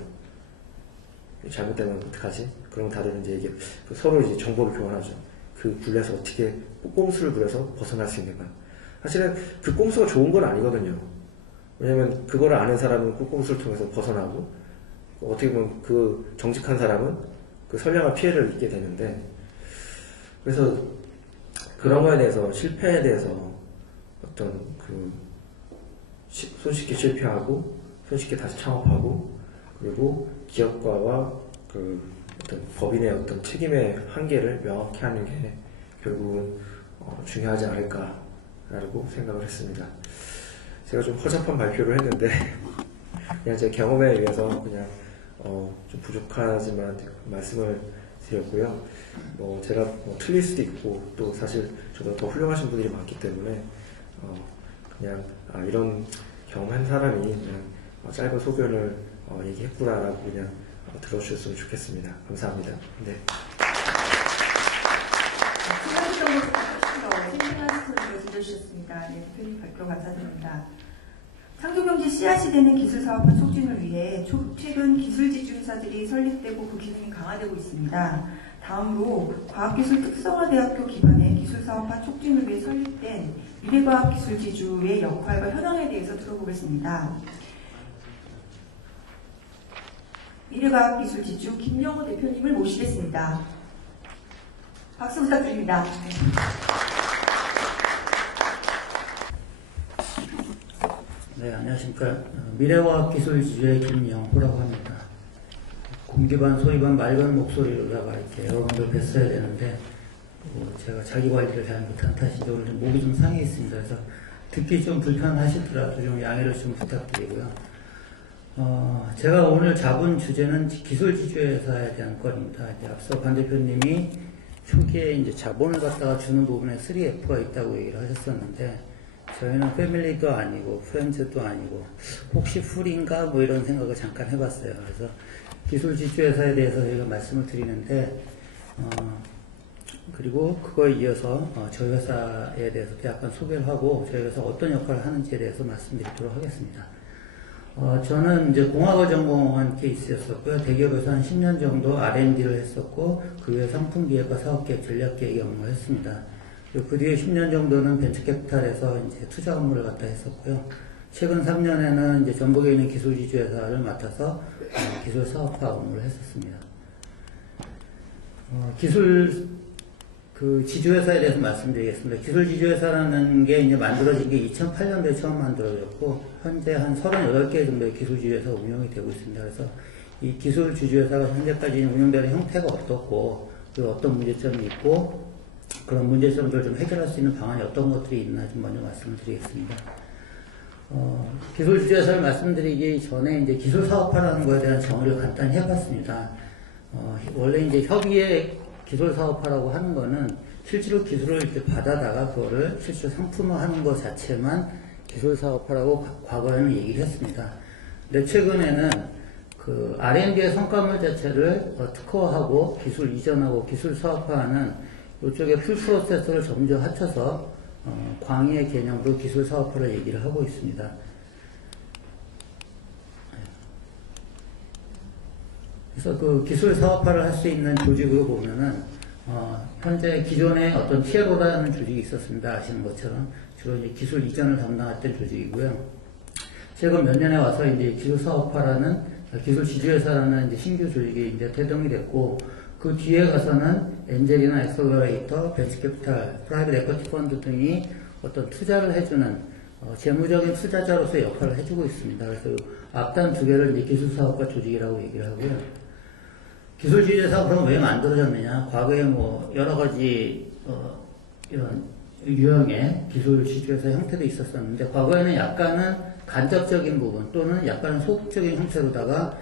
잘못되면 어떡하지? 그럼 다들 이제 서로 이제 정보를 교환하죠. 그 굴레에서 어떻게 꼼수를 부려서 벗어날 수 있는가. 사실은 그 꼼수가 좋은 건 아니거든요. 왜냐면 그거를 아는 사람은 그 꼼수를 통해서 벗어나고, 어떻게 보면 그 정직한 사람은 그 선량한 피해를 입게 되는데, 그래서 그런 거에 대해서, 실패에 대해서 어떤 그 손쉽게 실패하고 손쉽게 다시 창업하고 그리고 기업가와 그 어떤 법인의 어떤 책임의 한계를 명확히 하는 게 결국은 중요하지 않을까라고 생각을 했습니다. 제가 좀 허접한 발표를 했는데 그냥 제 경험에 의해서 그냥 좀 부족하지만 말씀을 드렸고요. 제가 틀릴 수도 있고 또 사실 저보다 더 훌륭하신 분들이 많기 때문에 그냥 이런 경험한 사람이 그냥 짧은 소견을 얘기했구나라고 그냥 들어주셨으면 좋겠습니다. 감사합니다. 네. 생생한 스토리를 들려주셨습니다. 네, 대표님 발표 감사드립니다. 창조경제 씨앗이 되는 기술사업화 촉진을 위해 최근 기술지주회사들이 설립되고 그 기능이 강화되고 있습니다. 다음으로 과학기술특성화대학교 기반의 기술사업화 촉진을 위해 설립된 미래과학기술지주의 역할과 현황에 대해서 들어보겠습니다. 미래과학기술지주 김영호 대표님을 모시겠습니다. 박수 부탁드립니다. 네, 안녕하십니까. 미래과학기술지주의 김영호라고 합니다. 공기반, 소리반, 맑은 목소리로다가 이렇게 여러분들 뵀어야 되는데, 제가 자기 관리를 잘 못한 탓인지 오늘 좀 목이 좀 상해 있습니다. 그래서 듣기 좀 불편하시더라도 좀 양해를 좀 부탁드리고요. 제가 오늘 잡은 주제는 기술지주회사에 대한 건입니다. 이제 앞서 반 대표님이 초기에 이제 자본을 갖다가 주는 부분에 3F가 있다고 얘기를 하셨었는데, 저희는 패밀리도 아니고 프렌즈도 아니고 혹시 풀인가 뭐 이런 생각을 잠깐 해봤어요. 그래서 기술지주회사에 대해서 저희가 말씀을 드리는데 그리고 그거에 이어서 저희 회사에 대해서 약간 소개를 하고 저희 회사 어떤 역할을 하는지에 대해서 말씀드리도록 하겠습니다. 저는 이제 공학을 전공한 케이스였었고요. 대기업에서 한 10년 정도 R&D를 했었고 그 후에 상품기획과 사업계획, 전략계획 업무를 했습니다. 그 뒤에 10년 정도는 벤처캐피탈에서 이제 투자 업무를 갖다 했었고요. 최근 3년에는 이제 전북에 있는 기술지주회사를 맡아서 기술 사업화 업무를 했었습니다. 기술 지주회사에 대해서 말씀드리겠습니다. 기술지주회사라는 게 이제 만들어진 게 2008년도에 처음 만들어졌고 현재 한 38개 정도의 기술지주회사가 운영이 되고 있습니다. 그래서 이 기술지주회사가 현재까지 운영되는 형태가 어떻고 그리고 어떤 문제점이 있고 그런 문제점들을 좀 해결할 수 있는 방안이 어떤 것들이 있나 좀 먼저 말씀을 드리겠습니다. 기술지주회사를 말씀드리기 전에 이제 기술사업화라는 것에 대한 정의를 간단히 해봤습니다. 원래 이제 협의의 기술사업화라고 하는 거는 실제로 기술을 이렇게 받아다가 그거를 실제로 상품화하는 것 자체만 기술사업화라고 과거에는 얘기를 했습니다. 근데 최근에는 그 R&D의 성과물 자체를 특허화하고 기술 이전하고 기술 사업화하는 이쪽에 풀 프로세스를 점점 합쳐서 광의의 개념으로 기술 사업화를 얘기를 하고 있습니다. 그래서 그 기술 사업화를 할 수 있는 조직으로 보면은 현재 기존에 어떤 TLO라는 조직이 있었습니다. 아시는 것처럼 주로 이제 기술 이전을 담당했던 조직이고요. 최근 몇 년에 와서 이제 기술 사업화라는 기술 지주회사라는 이제 신규 조직이 이제 태동이 됐고 그 뒤에 가서는 엔젤이나 엑셀러레이터, 벤처캐피탈, 프라이빗 에쿼티 펀드 등이 어떤 투자를 해주는 재무적인 투자자로서의 역할을 해주고 있습니다. 그래서 앞단 두 개를 이제 기술사업화 조직이라고 얘기를 하고요. 기술지주회사가 그럼 왜 만들어졌느냐? 과거에 뭐 여러 가지 이런 유형의 기술지주회사 형태도 있었었는데 과거에는 약간은 간접적인 부분 또는 약간은 소극적인 형태로다가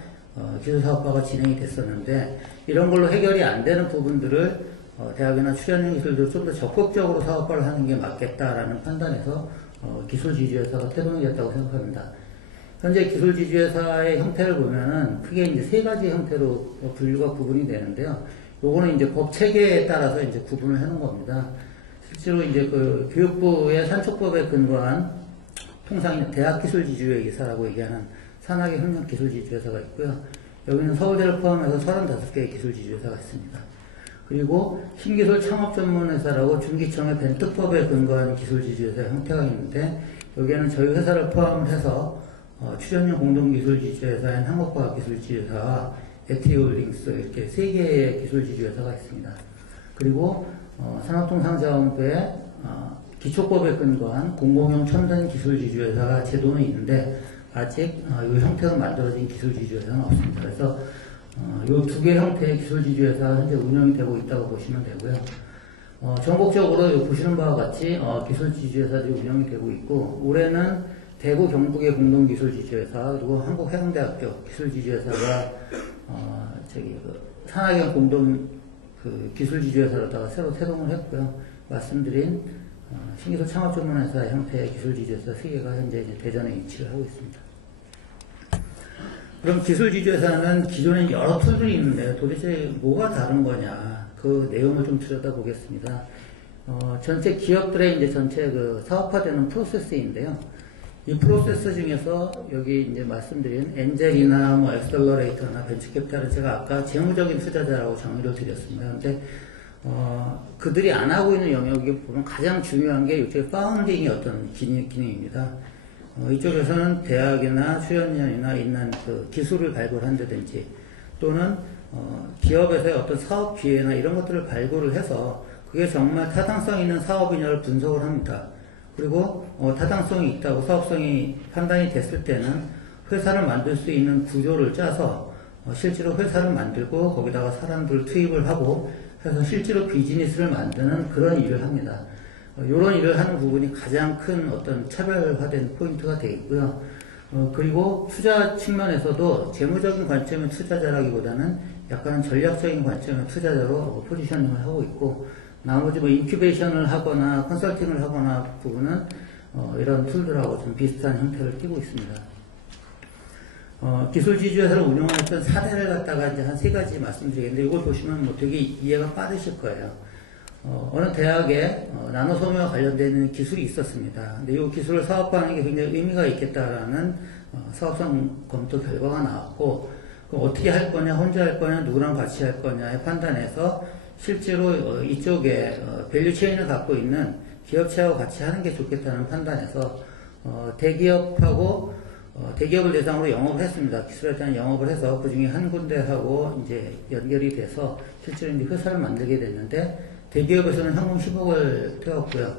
기술사업화가 진행이 됐었는데 이런 걸로 해결이 안 되는 부분들을 대학이나 출연형 기술도 좀 더 적극적으로 사업화를 하는 게 맞겠다라는 판단에서 기술지주회사가 태동이 됐다고 생각합니다. 현재 기술지주회사의 형태를 보면은 크게 이제 세 가지 형태로 분류가 구분이 되는데요. 요거는 이제 법 체계에 따라서 이제 구분을 해놓은 겁니다. 실제로 이제 그 교육부의 산촉법에 근거한 통상 대학기술지주회사라고 얘기하는 산학의 협력기술지주회사가 있고요. 여기는 서울대를 포함해서 35개의 기술지주회사가 있습니다. 그리고 신기술 창업전문회사라고 중기청의 벤트법에 근거한 기술지주회사 형태가 있는데 여기에는 저희 회사를 포함해서 출연형 공동기술지주회사인 한국과학기술지주회사와 에티홀딩스 이렇게 3개의 기술지주회사가 있습니다. 그리고 산업통상자원부의 기초법에 근거한 공공용 첨단 기술지주회사가 제도는 있는데 아직 이 형태로 만들어진 기술지주회사는 없습니다. 그래서 이 두 개 형태의 기술지주회사가 현재 운영이 되고 있다고 보시면 되고요. 전국적으로 보시는 바와 같이 기술지주회사들이 운영이 되고 있고, 올해는 대구 경북의 공동기술지주회사, 그리고 한국해양대학교 기술지주회사가 산하경 공동 기술지주회사로다가 새로 태동을 했고요. 말씀드린 신기술 창업전문회사 형태의 기술지주회사 3개가 현재 이제 대전에 위치를 하고 있습니다. 그럼 기술지주회사는 기존에 여러 툴들이 있는데 도대체 뭐가 다른 거냐, 그 내용을 좀 들여다보겠습니다. 전체 기업들의 이제 전체 사업화되는 프로세스인데요. 이 프로세스 중에서 여기 이제 말씀드린 엔젤이나 뭐 엑셀러레이터나 벤처캐피탈은 제가 아까 재무적인 투자자라고 정의를 드렸습니다. 근데 그들이 안 하고 있는 영역에 보면 가장 중요한 게 이쪽에 파운딩의 어떤 기능입니다. 이쪽에서는 대학이나 수련연이나 있는 기술을 발굴한다든지 또는 기업에서의 어떤 사업 기회나 이런 것들을 발굴을 해서 그게 정말 타당성 있는 사업이냐를 분석을 합니다. 그리고 타당성이 있다고 사업성이 판단이 됐을 때는 회사를 만들 수 있는 구조를 짜서 실제로 회사를 만들고 거기다가 사람들을 투입을 하고 해서 실제로 비즈니스를 만드는 그런 일을 합니다. 이런 일을 하는 부분이 가장 큰 어떤 차별화된 포인트가 되어 있고요. 그리고 투자 측면에서도 재무적인 관점의 투자자라기보다는 약간 전략적인 관점의 투자자로 포지셔닝을 하고 있고, 나머지 뭐 인큐베이션을 하거나 컨설팅을 하거나 부분은 이런 툴들하고 좀 비슷한 형태를 띠고 있습니다. 기술지주회사를 운영했던 사례를 갖다가 이제 한 3가지 말씀드리겠는데, 이걸 보시면 뭐 되게 이해가 빠르실 거예요. 어느 대학에 나노소매와 관련된 기술이 있었습니다. 근데 이 기술을 사업화하는 게 굉장히 의미가 있겠다라는 사업성 검토 결과가 나왔고, 그럼 어떻게 할 거냐, 혼자 할 거냐, 누구랑 같이 할 거냐에 판단해서 실제로 이쪽에 밸류 체인을 갖고 있는 기업체하고 같이 하는 게 좋겠다는 판단에서 대기업하고 대기업을 대상으로 영업을 했습니다. 기술에 대한 영업을 해서 그 중에 한 군데하고 이제 연결이 돼서 실제로 이제 회사를 만들게 됐는데, 대기업에서는 현금 10억을 태웠고요.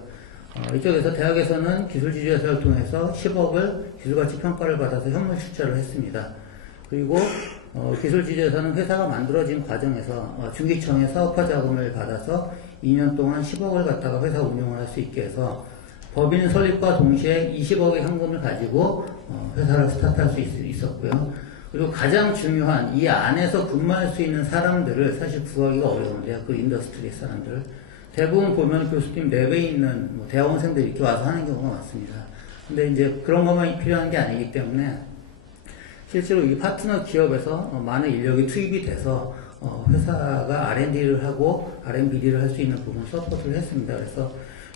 이쪽에서 대학에서는 기술지주회사를 통해서 10억을 기술가치 평가를 받아서 현물 출자를 했습니다. 그리고 기술지주회사는 회사가 만들어진 과정에서 중기청의 사업화 자금을 받아서 2년 동안 10억을 갖다가 회사 운영을 할 수 있게 해서 법인 설립과 동시에 20억의 현금을 가지고 회사를 스타트할 수 있었고요. 그리고 가장 중요한 이 안에서 근무할 수 있는 사람들을 사실 구하기가 어려운데요. 그 인더스트리 사람들. 대부분 보면 교수님 랩에 있는 대학원생들이 이렇게 와서 하는 경우가 많습니다. 근데 이제 그런 것만 필요한 게 아니기 때문에 실제로 이 파트너 기업에서 많은 인력이 투입이 돼서 회사가 R&D를 하고 R&BD를 할 수 있는 부분 서포트를 했습니다. 그래서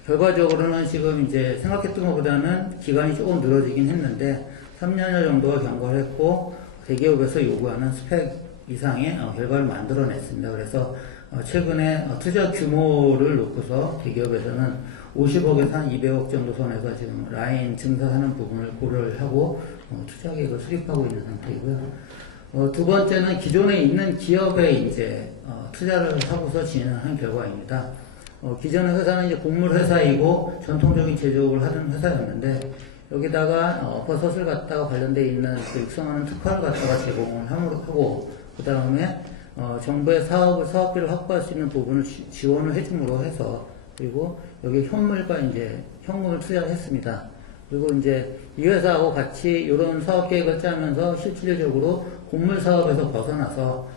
결과적으로는 지금 이제 생각했던 것보다는 기간이 조금 늘어지긴 했는데 3년여 정도가 경과를 했고 대기업에서 요구하는 스펙 이상의 결과를 만들어냈습니다. 그래서 최근에 투자 규모를 놓고서 대기업에서는 50억에서 한 200억 정도 선에서 지금 라인 증설하는 부분을 고려를 하고 투자 계획을 수립하고 있는 상태이고요. 두 번째는 기존에 있는 기업에 이제 투자를 하고서 진행한 결과입니다. 기존의 회사는 이제 곡물 회사이고 전통적인 제조업을 하던 회사였는데, 여기다가 버섯을 갖다가 관련되어 있는 그 육성하는 특화를 갖다가 제공을 하고, 그 다음에 정부의 사업비를 확보할 수 있는 부분을 지원을 해줌으로 해서, 그리고 여기 현물과 이제 현금을 투자를 했습니다. 그리고 이제 이 회사하고 같이 이런 사업 계획을 짜면서 실질적으로 곡물 사업에서 벗어나서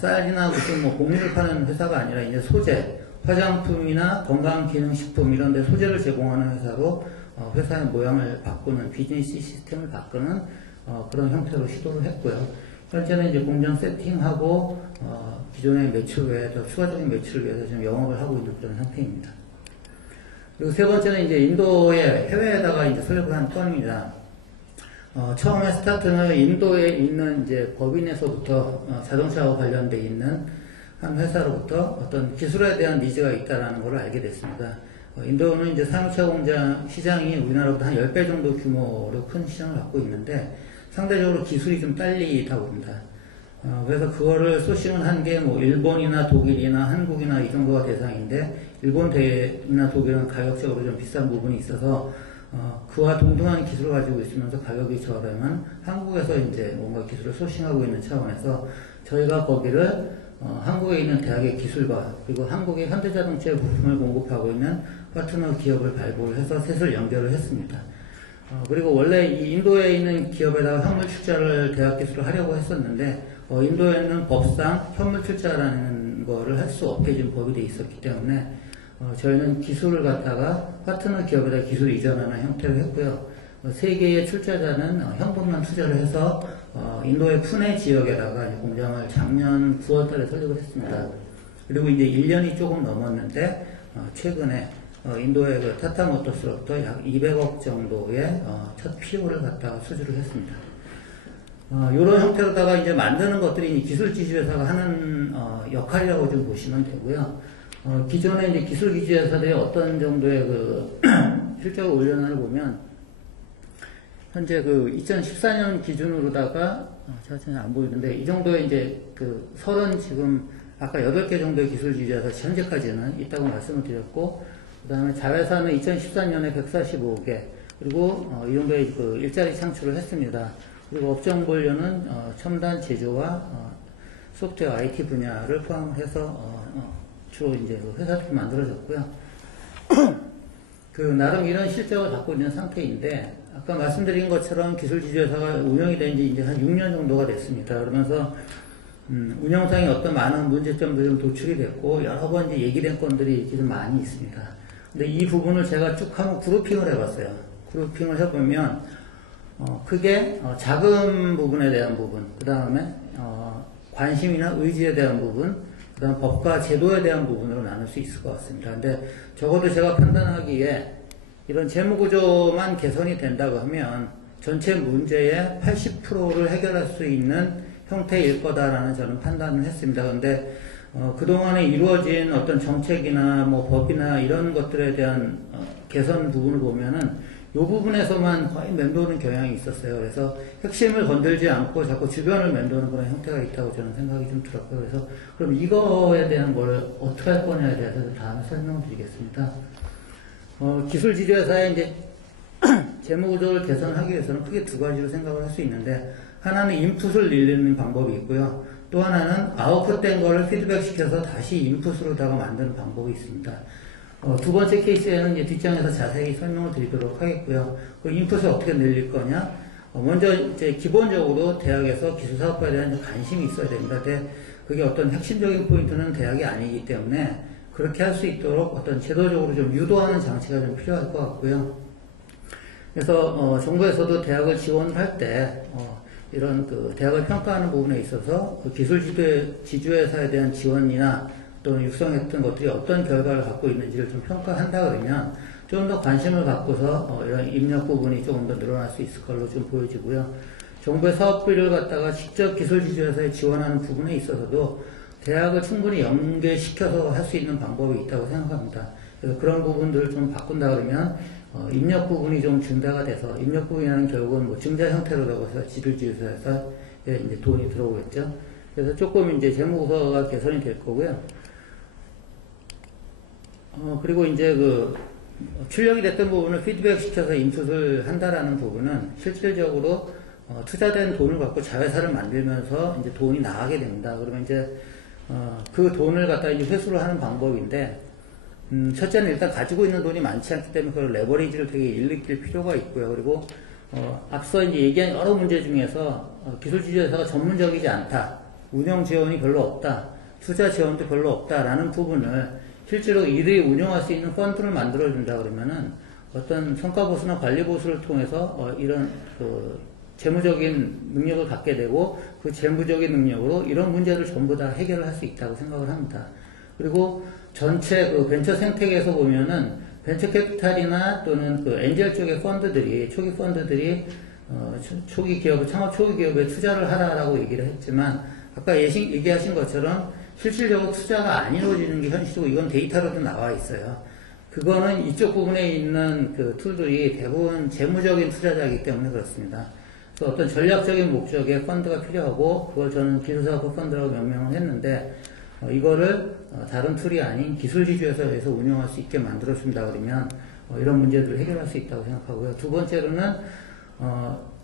쌀이나 무슨 뭐 곡물을 파는 회사가 아니라 이제 소재, 화장품이나 건강기능식품 이런 데 소재를 제공하는 회사로 회사의 모양을 바꾸는, 비즈니스 시스템을 바꾸는 그런 형태로 시도를 했고요. 현재는 이제 공장 세팅하고 기존의 매출 외에 더 추가적인 매출을 위해서 지금 영업을 하고 있는 그런 상태입니다. 그리고 세 번째는 이제 인도의 해외에다가 이제 설립을 한 건입니다. 처음에 스타트는 인도에 있는 이제 법인에서부터 자동차와 관련돼 있는 한 회사로부터 어떤 기술에 대한 니즈가 있다라는 걸 알게 됐습니다. 인도는 이제 사무차 공장 시장이 우리나라보다 한 10배 정도 규모로 큰 시장을 갖고 있는데 상대적으로 기술이 좀 딸리다 봅니다. 그래서 그거를 소싱을 한 게 뭐 일본이나 독일이나 한국이나 이 정도가 대상인데 일본이나 독일은 가격적으로 좀 비싼 부분이 있어서 그와 동등한 기술을 가지고 있으면서 가격이 저렴한 한국에서 이제 뭔가 기술을 소싱하고 있는 차원에서 저희가 거기를 한국에 있는 대학의 기술과 그리고 한국의 현대자동차의 부품을 공급하고 있는 파트너 기업을 발굴을 해서 셋을 연결을 했습니다. 그리고 원래 이 인도에 있는 기업에다가 현물 출자를 대학 기술을 하려고 했었는데 인도에는 법상 현물 출자라는 거를 할 수 없게 지금 법이 돼 있었기 때문에 저희는 기술을 갖다가 파트너 기업에다 기술 이전하는 형태로 했고요. 세 개의 출자자는 현금만 투자를 해서 인도의 푸네 지역에다가 공장을 작년 9월달에 설립을 했습니다. 그리고 이제 1년이 조금 넘었는데 최근에 인도의 그 타타모터스로부터 약 200억 정도의 첫 PO를 갖다가 수주를 했습니다. 이런 형태로다가 이제 만드는 것들이 기술 지주회사가 하는 역할이라고 좀 보시면 되고요. 기존에 이제 기술 지주회사들이 어떤 정도의 그 실적을 올려나를 보면 현재 그 2014년 기준으로다가 제가 전혀 안 보이는데 이 정도의 이제 그 30 지금 아까 8개 정도의 기술 지주회사 현재까지는 있다고 말씀을 드렸고 그 다음에 자회사는 2014년에 145개 그리고 이 정도의 그 일자리 창출을 했습니다. 그리고 업종 분류는 첨단 제조와 소프트웨어 IT 분야를 포함해서 주로 이제 회사들이 만들어졌고요. 그 나름 이런 실적을 갖고 있는 상태인데 아까 말씀드린 것처럼 기술 지주회사가 운영이 된 지 이제 한 6년 정도가 됐습니다. 그러면서 운영상에 어떤 많은 문제점들이 좀 도출이 됐고 여러 번 이제 얘기된 건들이 좀 많이 있습니다. 근데 이 부분을 제가 쭉 한번 그룹핑을 해봤어요. 그룹핑을 해보면 크게 자금 부분에 대한 부분, 그 다음에 관심이나 의지에 대한 부분, 그 다음 법과 제도에 대한 부분으로 나눌 수 있을 것 같습니다. 근데 적어도 제가 판단하기에 이런 재무구조만 개선이 된다고 하면 전체 문제의 80%를 해결할 수 있는 형태일 거다라는 저는 판단을 했습니다. 그런데 그동안에 이루어진 어떤 정책이나 뭐 법이나 이런 것들에 대한 개선 부분을 보면은 이 부분에서만 거의 맴도는 경향이 있었어요. 그래서 핵심을 건들지 않고 자꾸 주변을 맴도는 그런 형태가 있다고 저는 생각이 좀 들었고요. 그래서 그럼 이거에 대한 걸 어떻게 할 거냐에 대해서 다음에 설명을 드리겠습니다. 기술 지주회사의 이제 재무구조를 개선하기 위해서는 크게 두 가지로 생각을 할 수 있는데 하나는 인풋을 늘리는 방법이 있고요. 또 하나는 아웃풋된 거를 피드백 시켜서 다시 인풋으로다가 만드는 방법이 있습니다. 두 번째 케이스에는 이제 뒷장에서 자세히 설명을 드리도록 하겠고요. 그 인풋을 어떻게 늘릴 거냐? 먼저 이제 기본적으로 대학에서 기술사업과에 대한 관심이 있어야 됩니다. 근데 그게 어떤 핵심적인 포인트는 대학이 아니기 때문에 그렇게 할 수 있도록 어떤 제도적으로 좀 유도하는 장치가 좀 필요할 것 같고요. 그래서 정부에서도 대학을 지원할 때 이런 그 대학을 평가하는 부분에 있어서 그 기술 지주회사에 대한 지원이나 또는 육성했던 것들이 어떤 결과를 갖고 있는지를 좀 평가한다 그러면 좀 더 관심을 갖고서 이런 입력 부분이 조금 더 늘어날 수 있을 걸로 좀 보여지고요. 정부의 사업비를 갖다가 직접 기술 지주회사에 지원하는 부분에 있어서도 대학을 충분히 연계시켜서 할 수 있는 방법이 있다고 생각합니다. 그래서 그런 부분들을 좀 바꾼다 그러면 입력 부분이 좀 증대가 돼서 입력 부분이라는 결국은 뭐 증자 형태로라고 해서 기술 지주회사에 이제 돈이 들어오겠죠. 그래서 조금 이제 재무구조가 개선이 될 거고요. 그리고 이제 그 출력이 됐던 부분을 피드백 시켜서 인풋을 한다라는 부분은 실질적으로 투자된 돈을 갖고 자회사를 만들면서 이제 돈이 나가게 됩니다. 그러면 이제 그 돈을 갖다 이제 회수를 하는 방법인데 첫째는 일단 가지고 있는 돈이 많지 않기 때문에 그걸 레버리지를 되게 일으킬 필요가 있고요. 그리고 앞서 이제 얘기한 여러 문제 중에서 기술 지주회사가 전문적이지 않다, 운영 지원이 별로 없다, 투자 지원도 별로 없다라는 부분을 실제로 이들이 운영할 수 있는 펀드를 만들어준다 그러면은 어떤 성과보수나 관리보수를 통해서 이런 그 재무적인 능력을 갖게 되고 그 재무적인 능력으로 이런 문제를 전부 다 해결을 할 수 있다고 생각을 합니다. 그리고 전체 그 벤처 생태계에서 보면은 벤처 캐피탈이나 또는 그 엔젤 쪽의 펀드들이, 초기 펀드들이 초기 기업, 창업 초기 기업에 투자를 하라라고 얘기를 했지만 아까 얘기하신 것처럼 실질적으로 투자가 안 이루어지는 게 현실이고 이건 데이터로도 나와 있어요. 그거는 이쪽 부분에 있는 그 툴들이 대부분 재무적인 투자자이기 때문에 그렇습니다. 그래서 어떤 전략적인 목적의 펀드가 필요하고 그걸 저는 기술사업화 펀드라고 명명을 했는데 이거를 다른 툴이 아닌 기술지주회사에서 운영할 수 있게 만들어준다 그러면 이런 문제들을 해결할 수 있다고 생각하고요. 두 번째로는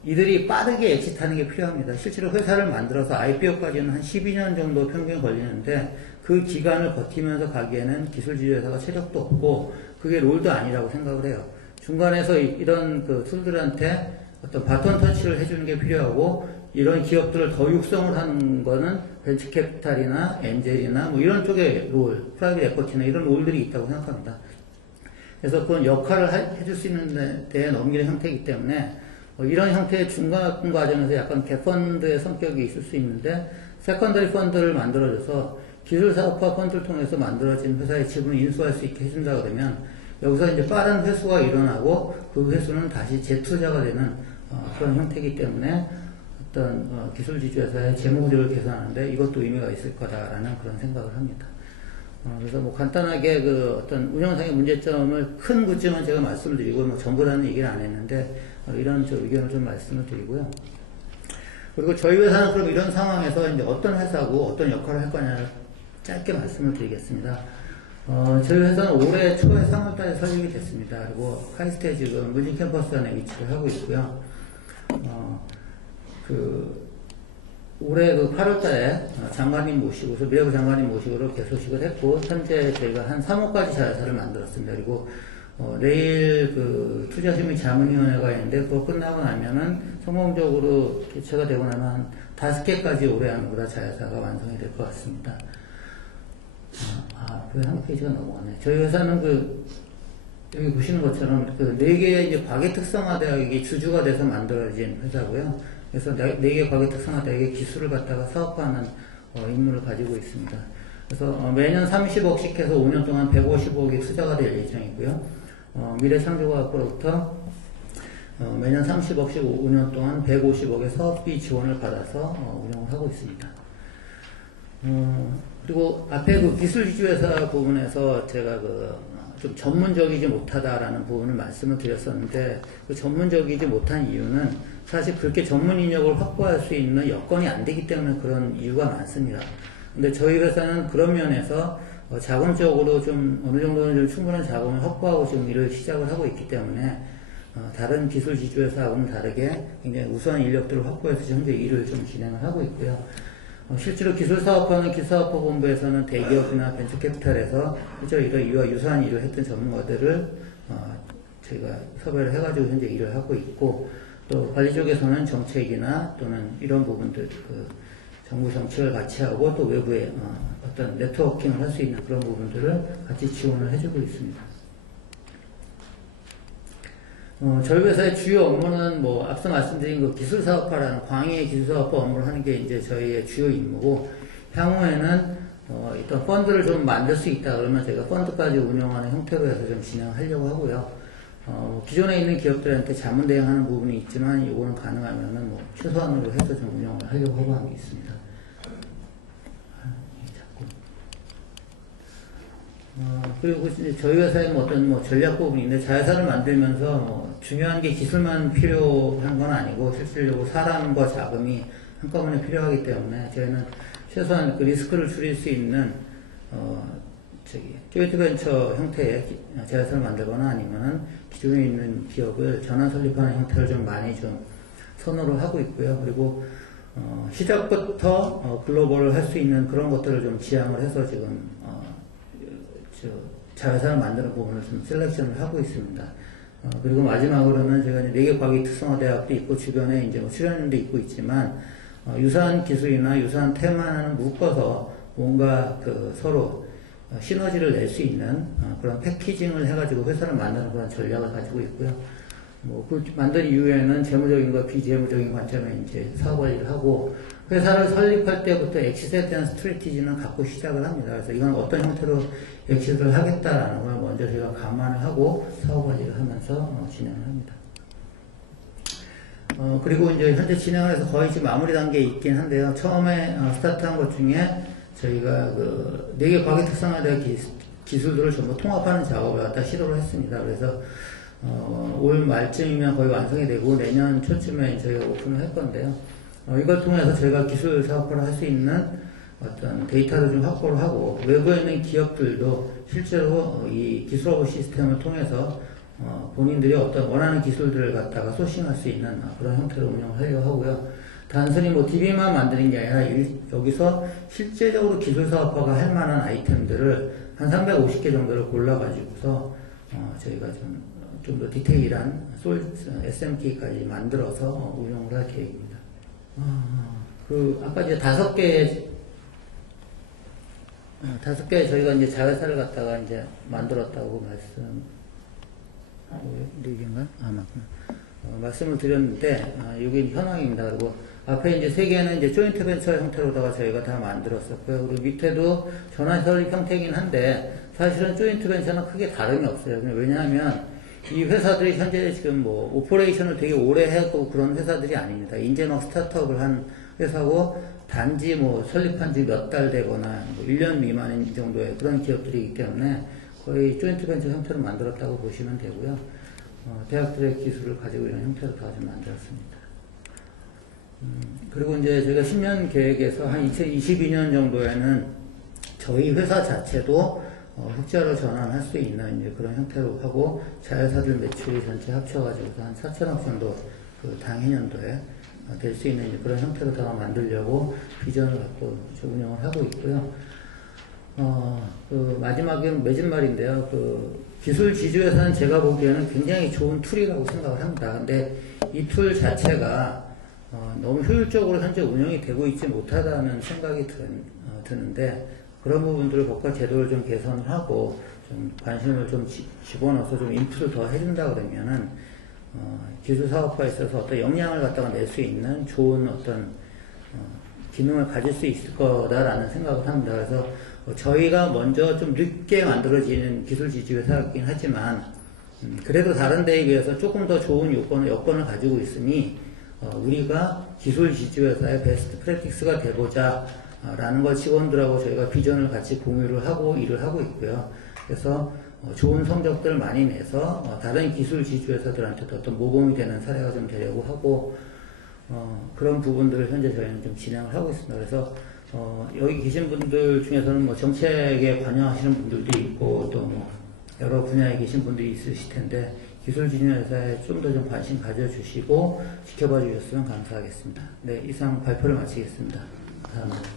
이들이 빠르게 엑시트하는 게 필요합니다. 실제로 회사를 만들어서 IPO까지는 한 12년 정도 평균 걸리는데 그 기간을 버티면서 가기에는 기술지주회사가 체력도 없고 그게 롤도 아니라고 생각을 해요. 중간에서 이런 그 툴들한테 어떤 바톤 터치를 해주는 게 필요하고 이런 기업들을 더 육성을 하는 거는 벤처캐피탈이나 엔젤이나 뭐 이런 쪽의 롤, 프라이빗 에쿼티나 이런 롤들이 있다고 생각합니다. 그래서 그런 역할을 해줄 수 있는 데에 넘기는 형태이기 때문에 이런 형태의 중간 과정에서 약간 갭펀드의 성격이 있을 수 있는데 세컨더리 펀드를 만들어줘서 기술사업화 펀드를 통해서 만들어진 회사의 지분을 인수할 수 있게 해준다 그러면 여기서 이제 빠른 회수가 일어나고 그 회수는 다시 재투자가 되는 그런 형태이기 때문에 어떤 기술지주회사의 재무구조를 개선하는데 이것도 의미가 있을 거다라는 그런 생각을 합니다. 그래서 뭐 간단하게 그 어떤 운영상의 문제점을 큰 구점은 제가 말씀을 드리고 뭐 전부 다는 얘기를 안 했는데 이런 저 의견을 좀 말씀을 드리고요. 그리고 저희 회사는 그럼 이런 상황에서 이제 어떤 회사고 어떤 역할을 할 거냐를 짧게 말씀을 드리겠습니다. 저희 회사는 올해 초에 3월달에 설립이 됐습니다. 그리고 카이스트에 지금 물진 캠퍼스 안에 위치를 하고 있고요. 올해 그 8월달에 장관님 모시고서 미래부 장관님 모시고로 개소식을 했고 현재 저희가 한 3호까지 자회사를 만들었습니다. 그리고 내일 그 투자심의 자문위원회가 있는데 그거 끝나고 나면은 성공적으로 개최가 되고 나면 한 5개까지 올해 안보다 자회사가 완성이 될 것 같습니다. 그 한 페이지가 넘어가네. 저희 회사는 여기 보시는 것처럼 4개의 이제 과계 특성화 대학이 주주가 돼서 만들어진 회사고요. 그래서 4개 과계 특성화 대학의 기술을 갖다가 사업화하는 임무를 가지고 있습니다. 그래서 매년 30억씩 해서 5년 동안 150억이 투자가 될 예정이고요. 미래창조과학부로부터 매년 30억씩 5년 동안 150억의 사업비 지원을 받아서 운영을 하고 있습니다. 그리고 앞에 그 기술지주회사 부분에서 제가 좀 전문적이지 못하다라는 부분을 말씀을 드렸었는데 그 전문적이지 못한 이유는 사실 그렇게 전문 인력을 확보할 수 있는 여건이 안 되기 때문에 그런 이유가 많습니다. 근데 저희 회사는 그런 면에서 자금적으로 좀 어느 정도는 좀 충분한 자금을 확보하고 지금 일을 시작을 하고 있기 때문에 다른 기술 지주회사하고는 다르게 굉장히 우수한 인력들을 확보해서 현재 일을 좀 진행을 하고 있고요. 실제로 기술사업화는 기술사업화본부에서는 대기업이나 벤처캐피탈에서 실제로 이와 유사한 일을 했던 전문가들을 저희가 섭외를 해가지고 현재 일을 하고 있고 또 관리 쪽에서는 정책이나 또는 이런 부분들 정부 정책을 같이 하고 또 외부에 어떤 네트워킹을 할 수 있는 그런 부분들을 같이 지원을 해주고 있습니다. 저희 회사의 주요 업무는 뭐 앞서 말씀드린 그 기술사업화라는 광의의 기술사업화 업무를 하는 게 이제 저희의 주요 임무고 향후에는 어떤 펀드를 좀 만들 수 있다 그러면 저희가 펀드까지 운영하는 형태로 해서 좀 진행하려고 하고요. 기존에 있는 기업들한테 자문 대행하는 부분이 있지만 이거는 가능하면은 뭐 최소한으로 해서 좀 운영을 하려고 하고 하고 있습니다. 그리고 이제 저희 회사의 어떤 전략 부분인데 자회사를 만들면서 중요한 게 기술만 필요한 건 아니고 실질적으로 사람과 자금이 한꺼번에 필요하기 때문에 저희는 최소한 그 리스크를 줄일 수 있는 조인트 벤처 형태의 자회사를 만들거나 아니면은 기존에 있는 기업을 전환 설립하는 형태를 좀 많이 좀 선호를 하고 있고요. 그리고 시작부터 글로벌을 할 수 있는 그런 것들을 좀 지향을 해서 지금 자회사를 만드는 부분을 좀 셀렉션을 하고 있습니다. 그리고 마지막으로는 제가 4개 과기 특성화 대학도 있고 주변에 이제 출연인도 있고 있지만 유사한 기술이나 유사한 테마는 묶어서 뭔가 서로 시너지를 낼 수 있는 그런 패키징을 해가지고 회사를 만드는 그런 전략을 가지고 있고요. 그 만든 이후에는 재무적인과 비재무적인 관점에 이제 사업 관리를 하고 회사를 설립할 때부터 엑시트에 대한 스트래티지는 갖고 시작을 합니다. 그래서 이건 어떤 형태로 엑시트를 하겠다라는 걸 먼저 제가 감안을 하고 사업 관리를 하면서 진행을 합니다. 그리고 이제 현재 진행을 해서 거의 지금 마무리 단계에 있긴 한데요. 처음에 스타트한 것 중에 저희가 4개 과기 특성화된 기술들을 전부 통합하는 작업을 갖다 시도를 했습니다. 그래서 올 말쯤이면 거의 완성이 되고 내년 초쯤에 저희가 오픈을 할 건데요. 이걸 통해서 저희가 기술 사업화를 할 수 있는 어떤 데이터를 좀 확보를 하고 외부에 있는 기업들도 실제로 이 기술허브 시스템을 통해서 본인들이 어떤 원하는 기술들을 갖다가 소싱할 수 있는 그런 형태로 운영을 하려고 하고요. 단순히 뭐 DB만 만드는 게 아니라 여기서 실제적으로 기술 사업화가 할 만한 아이템들을 한 350개 정도를 골라가지고서 저희가 좀 더 디테일한 SMK까지 만들어서 운영을 할 계획입니다. 아까 이제 5개 저희가 이제 자회사를 갖다가 이제 만들었다고 말씀을 드렸는데, 여기 현황입니다. 그리고 앞에 이제 3개는 이제 조인트 벤처 형태로다가 저희가 다 만들었었고요. 그리고 밑에도 전환설립 형태이긴 한데, 사실은 조인트 벤처는 크게 다름이 없어요. 왜냐하면 이 회사들이 현재 지금 뭐 오퍼레이션을 되게 오래 하고 그런 회사들이 아닙니다. 이제 막 스타트업을 한 회사고 단지 뭐 설립한 지 몇 달 되거나 뭐 1년 미만인 정도의 그런 기업들이기 때문에 거의 조인트 벤처 형태로 만들었다고 보시면 되고요. 대학들의 기술을 가지고 있는 형태로 다 좀 만들었습니다. 그리고 이제 저희가 10년 계획에서 한 2022년 정도에는 저희 회사 자체도 흑자로 전환할 수 있는 이제 그런 형태로 하고 자회사들 매출이 전체 합쳐가지고 한 4천억 정도 그 당해년도에 될 수 있는 이제 그런 형태로 다 만들려고 비전을 갖고 운영을 하고 있고요. 그 마지막에 맺은 말인데요. 그 기술 지주회사는 제가 보기에는 굉장히 좋은 툴이라고 생각을 합니다. 근데 이 툴 자체가 너무 효율적으로 현재 운영이 되고 있지 못하다는 생각이 드는데 그런 부분들을 법과 제도를 좀 개선을 하고 좀 관심을 좀 집어넣어서 좀 인풋을 더 해준다 그러면은 기술 사업화에 있어서 어떤 역량을 갖다가 낼 수 있는 좋은 어떤 기능을 가질 수 있을 거다라는 생각을 합니다. 그래서 저희가 먼저 좀 늦게 만들어지는 기술 지주 회사이긴 하지만 그래도 다른 데에 비해서 조금 더 좋은 여건을 가지고 있으니 우리가 기술 지주 회사의 베스트 프랙티스가 되보자 라는 걸 직원들하고 저희가 비전을 같이 공유를 하고 일을 하고 있고요. 그래서 좋은 성적들을 많이 내서 다른 기술 지주 회사들한테도 어떤 모범이 되는 사례가 좀 되려고 하고 그런 부분들을 현재 저희는 좀 진행을 하고 있습니다. 그래서 여기 계신 분들 중에서는 뭐 정책에 관여하시는 분들도 있고 또 뭐 여러 분야에 계신 분들이 있으실 텐데 기술 지주 회사에 좀 더 좀 관심 가져주시고 지켜봐 주셨으면 감사하겠습니다. 네, 이상 발표를 마치겠습니다. 감사합니다.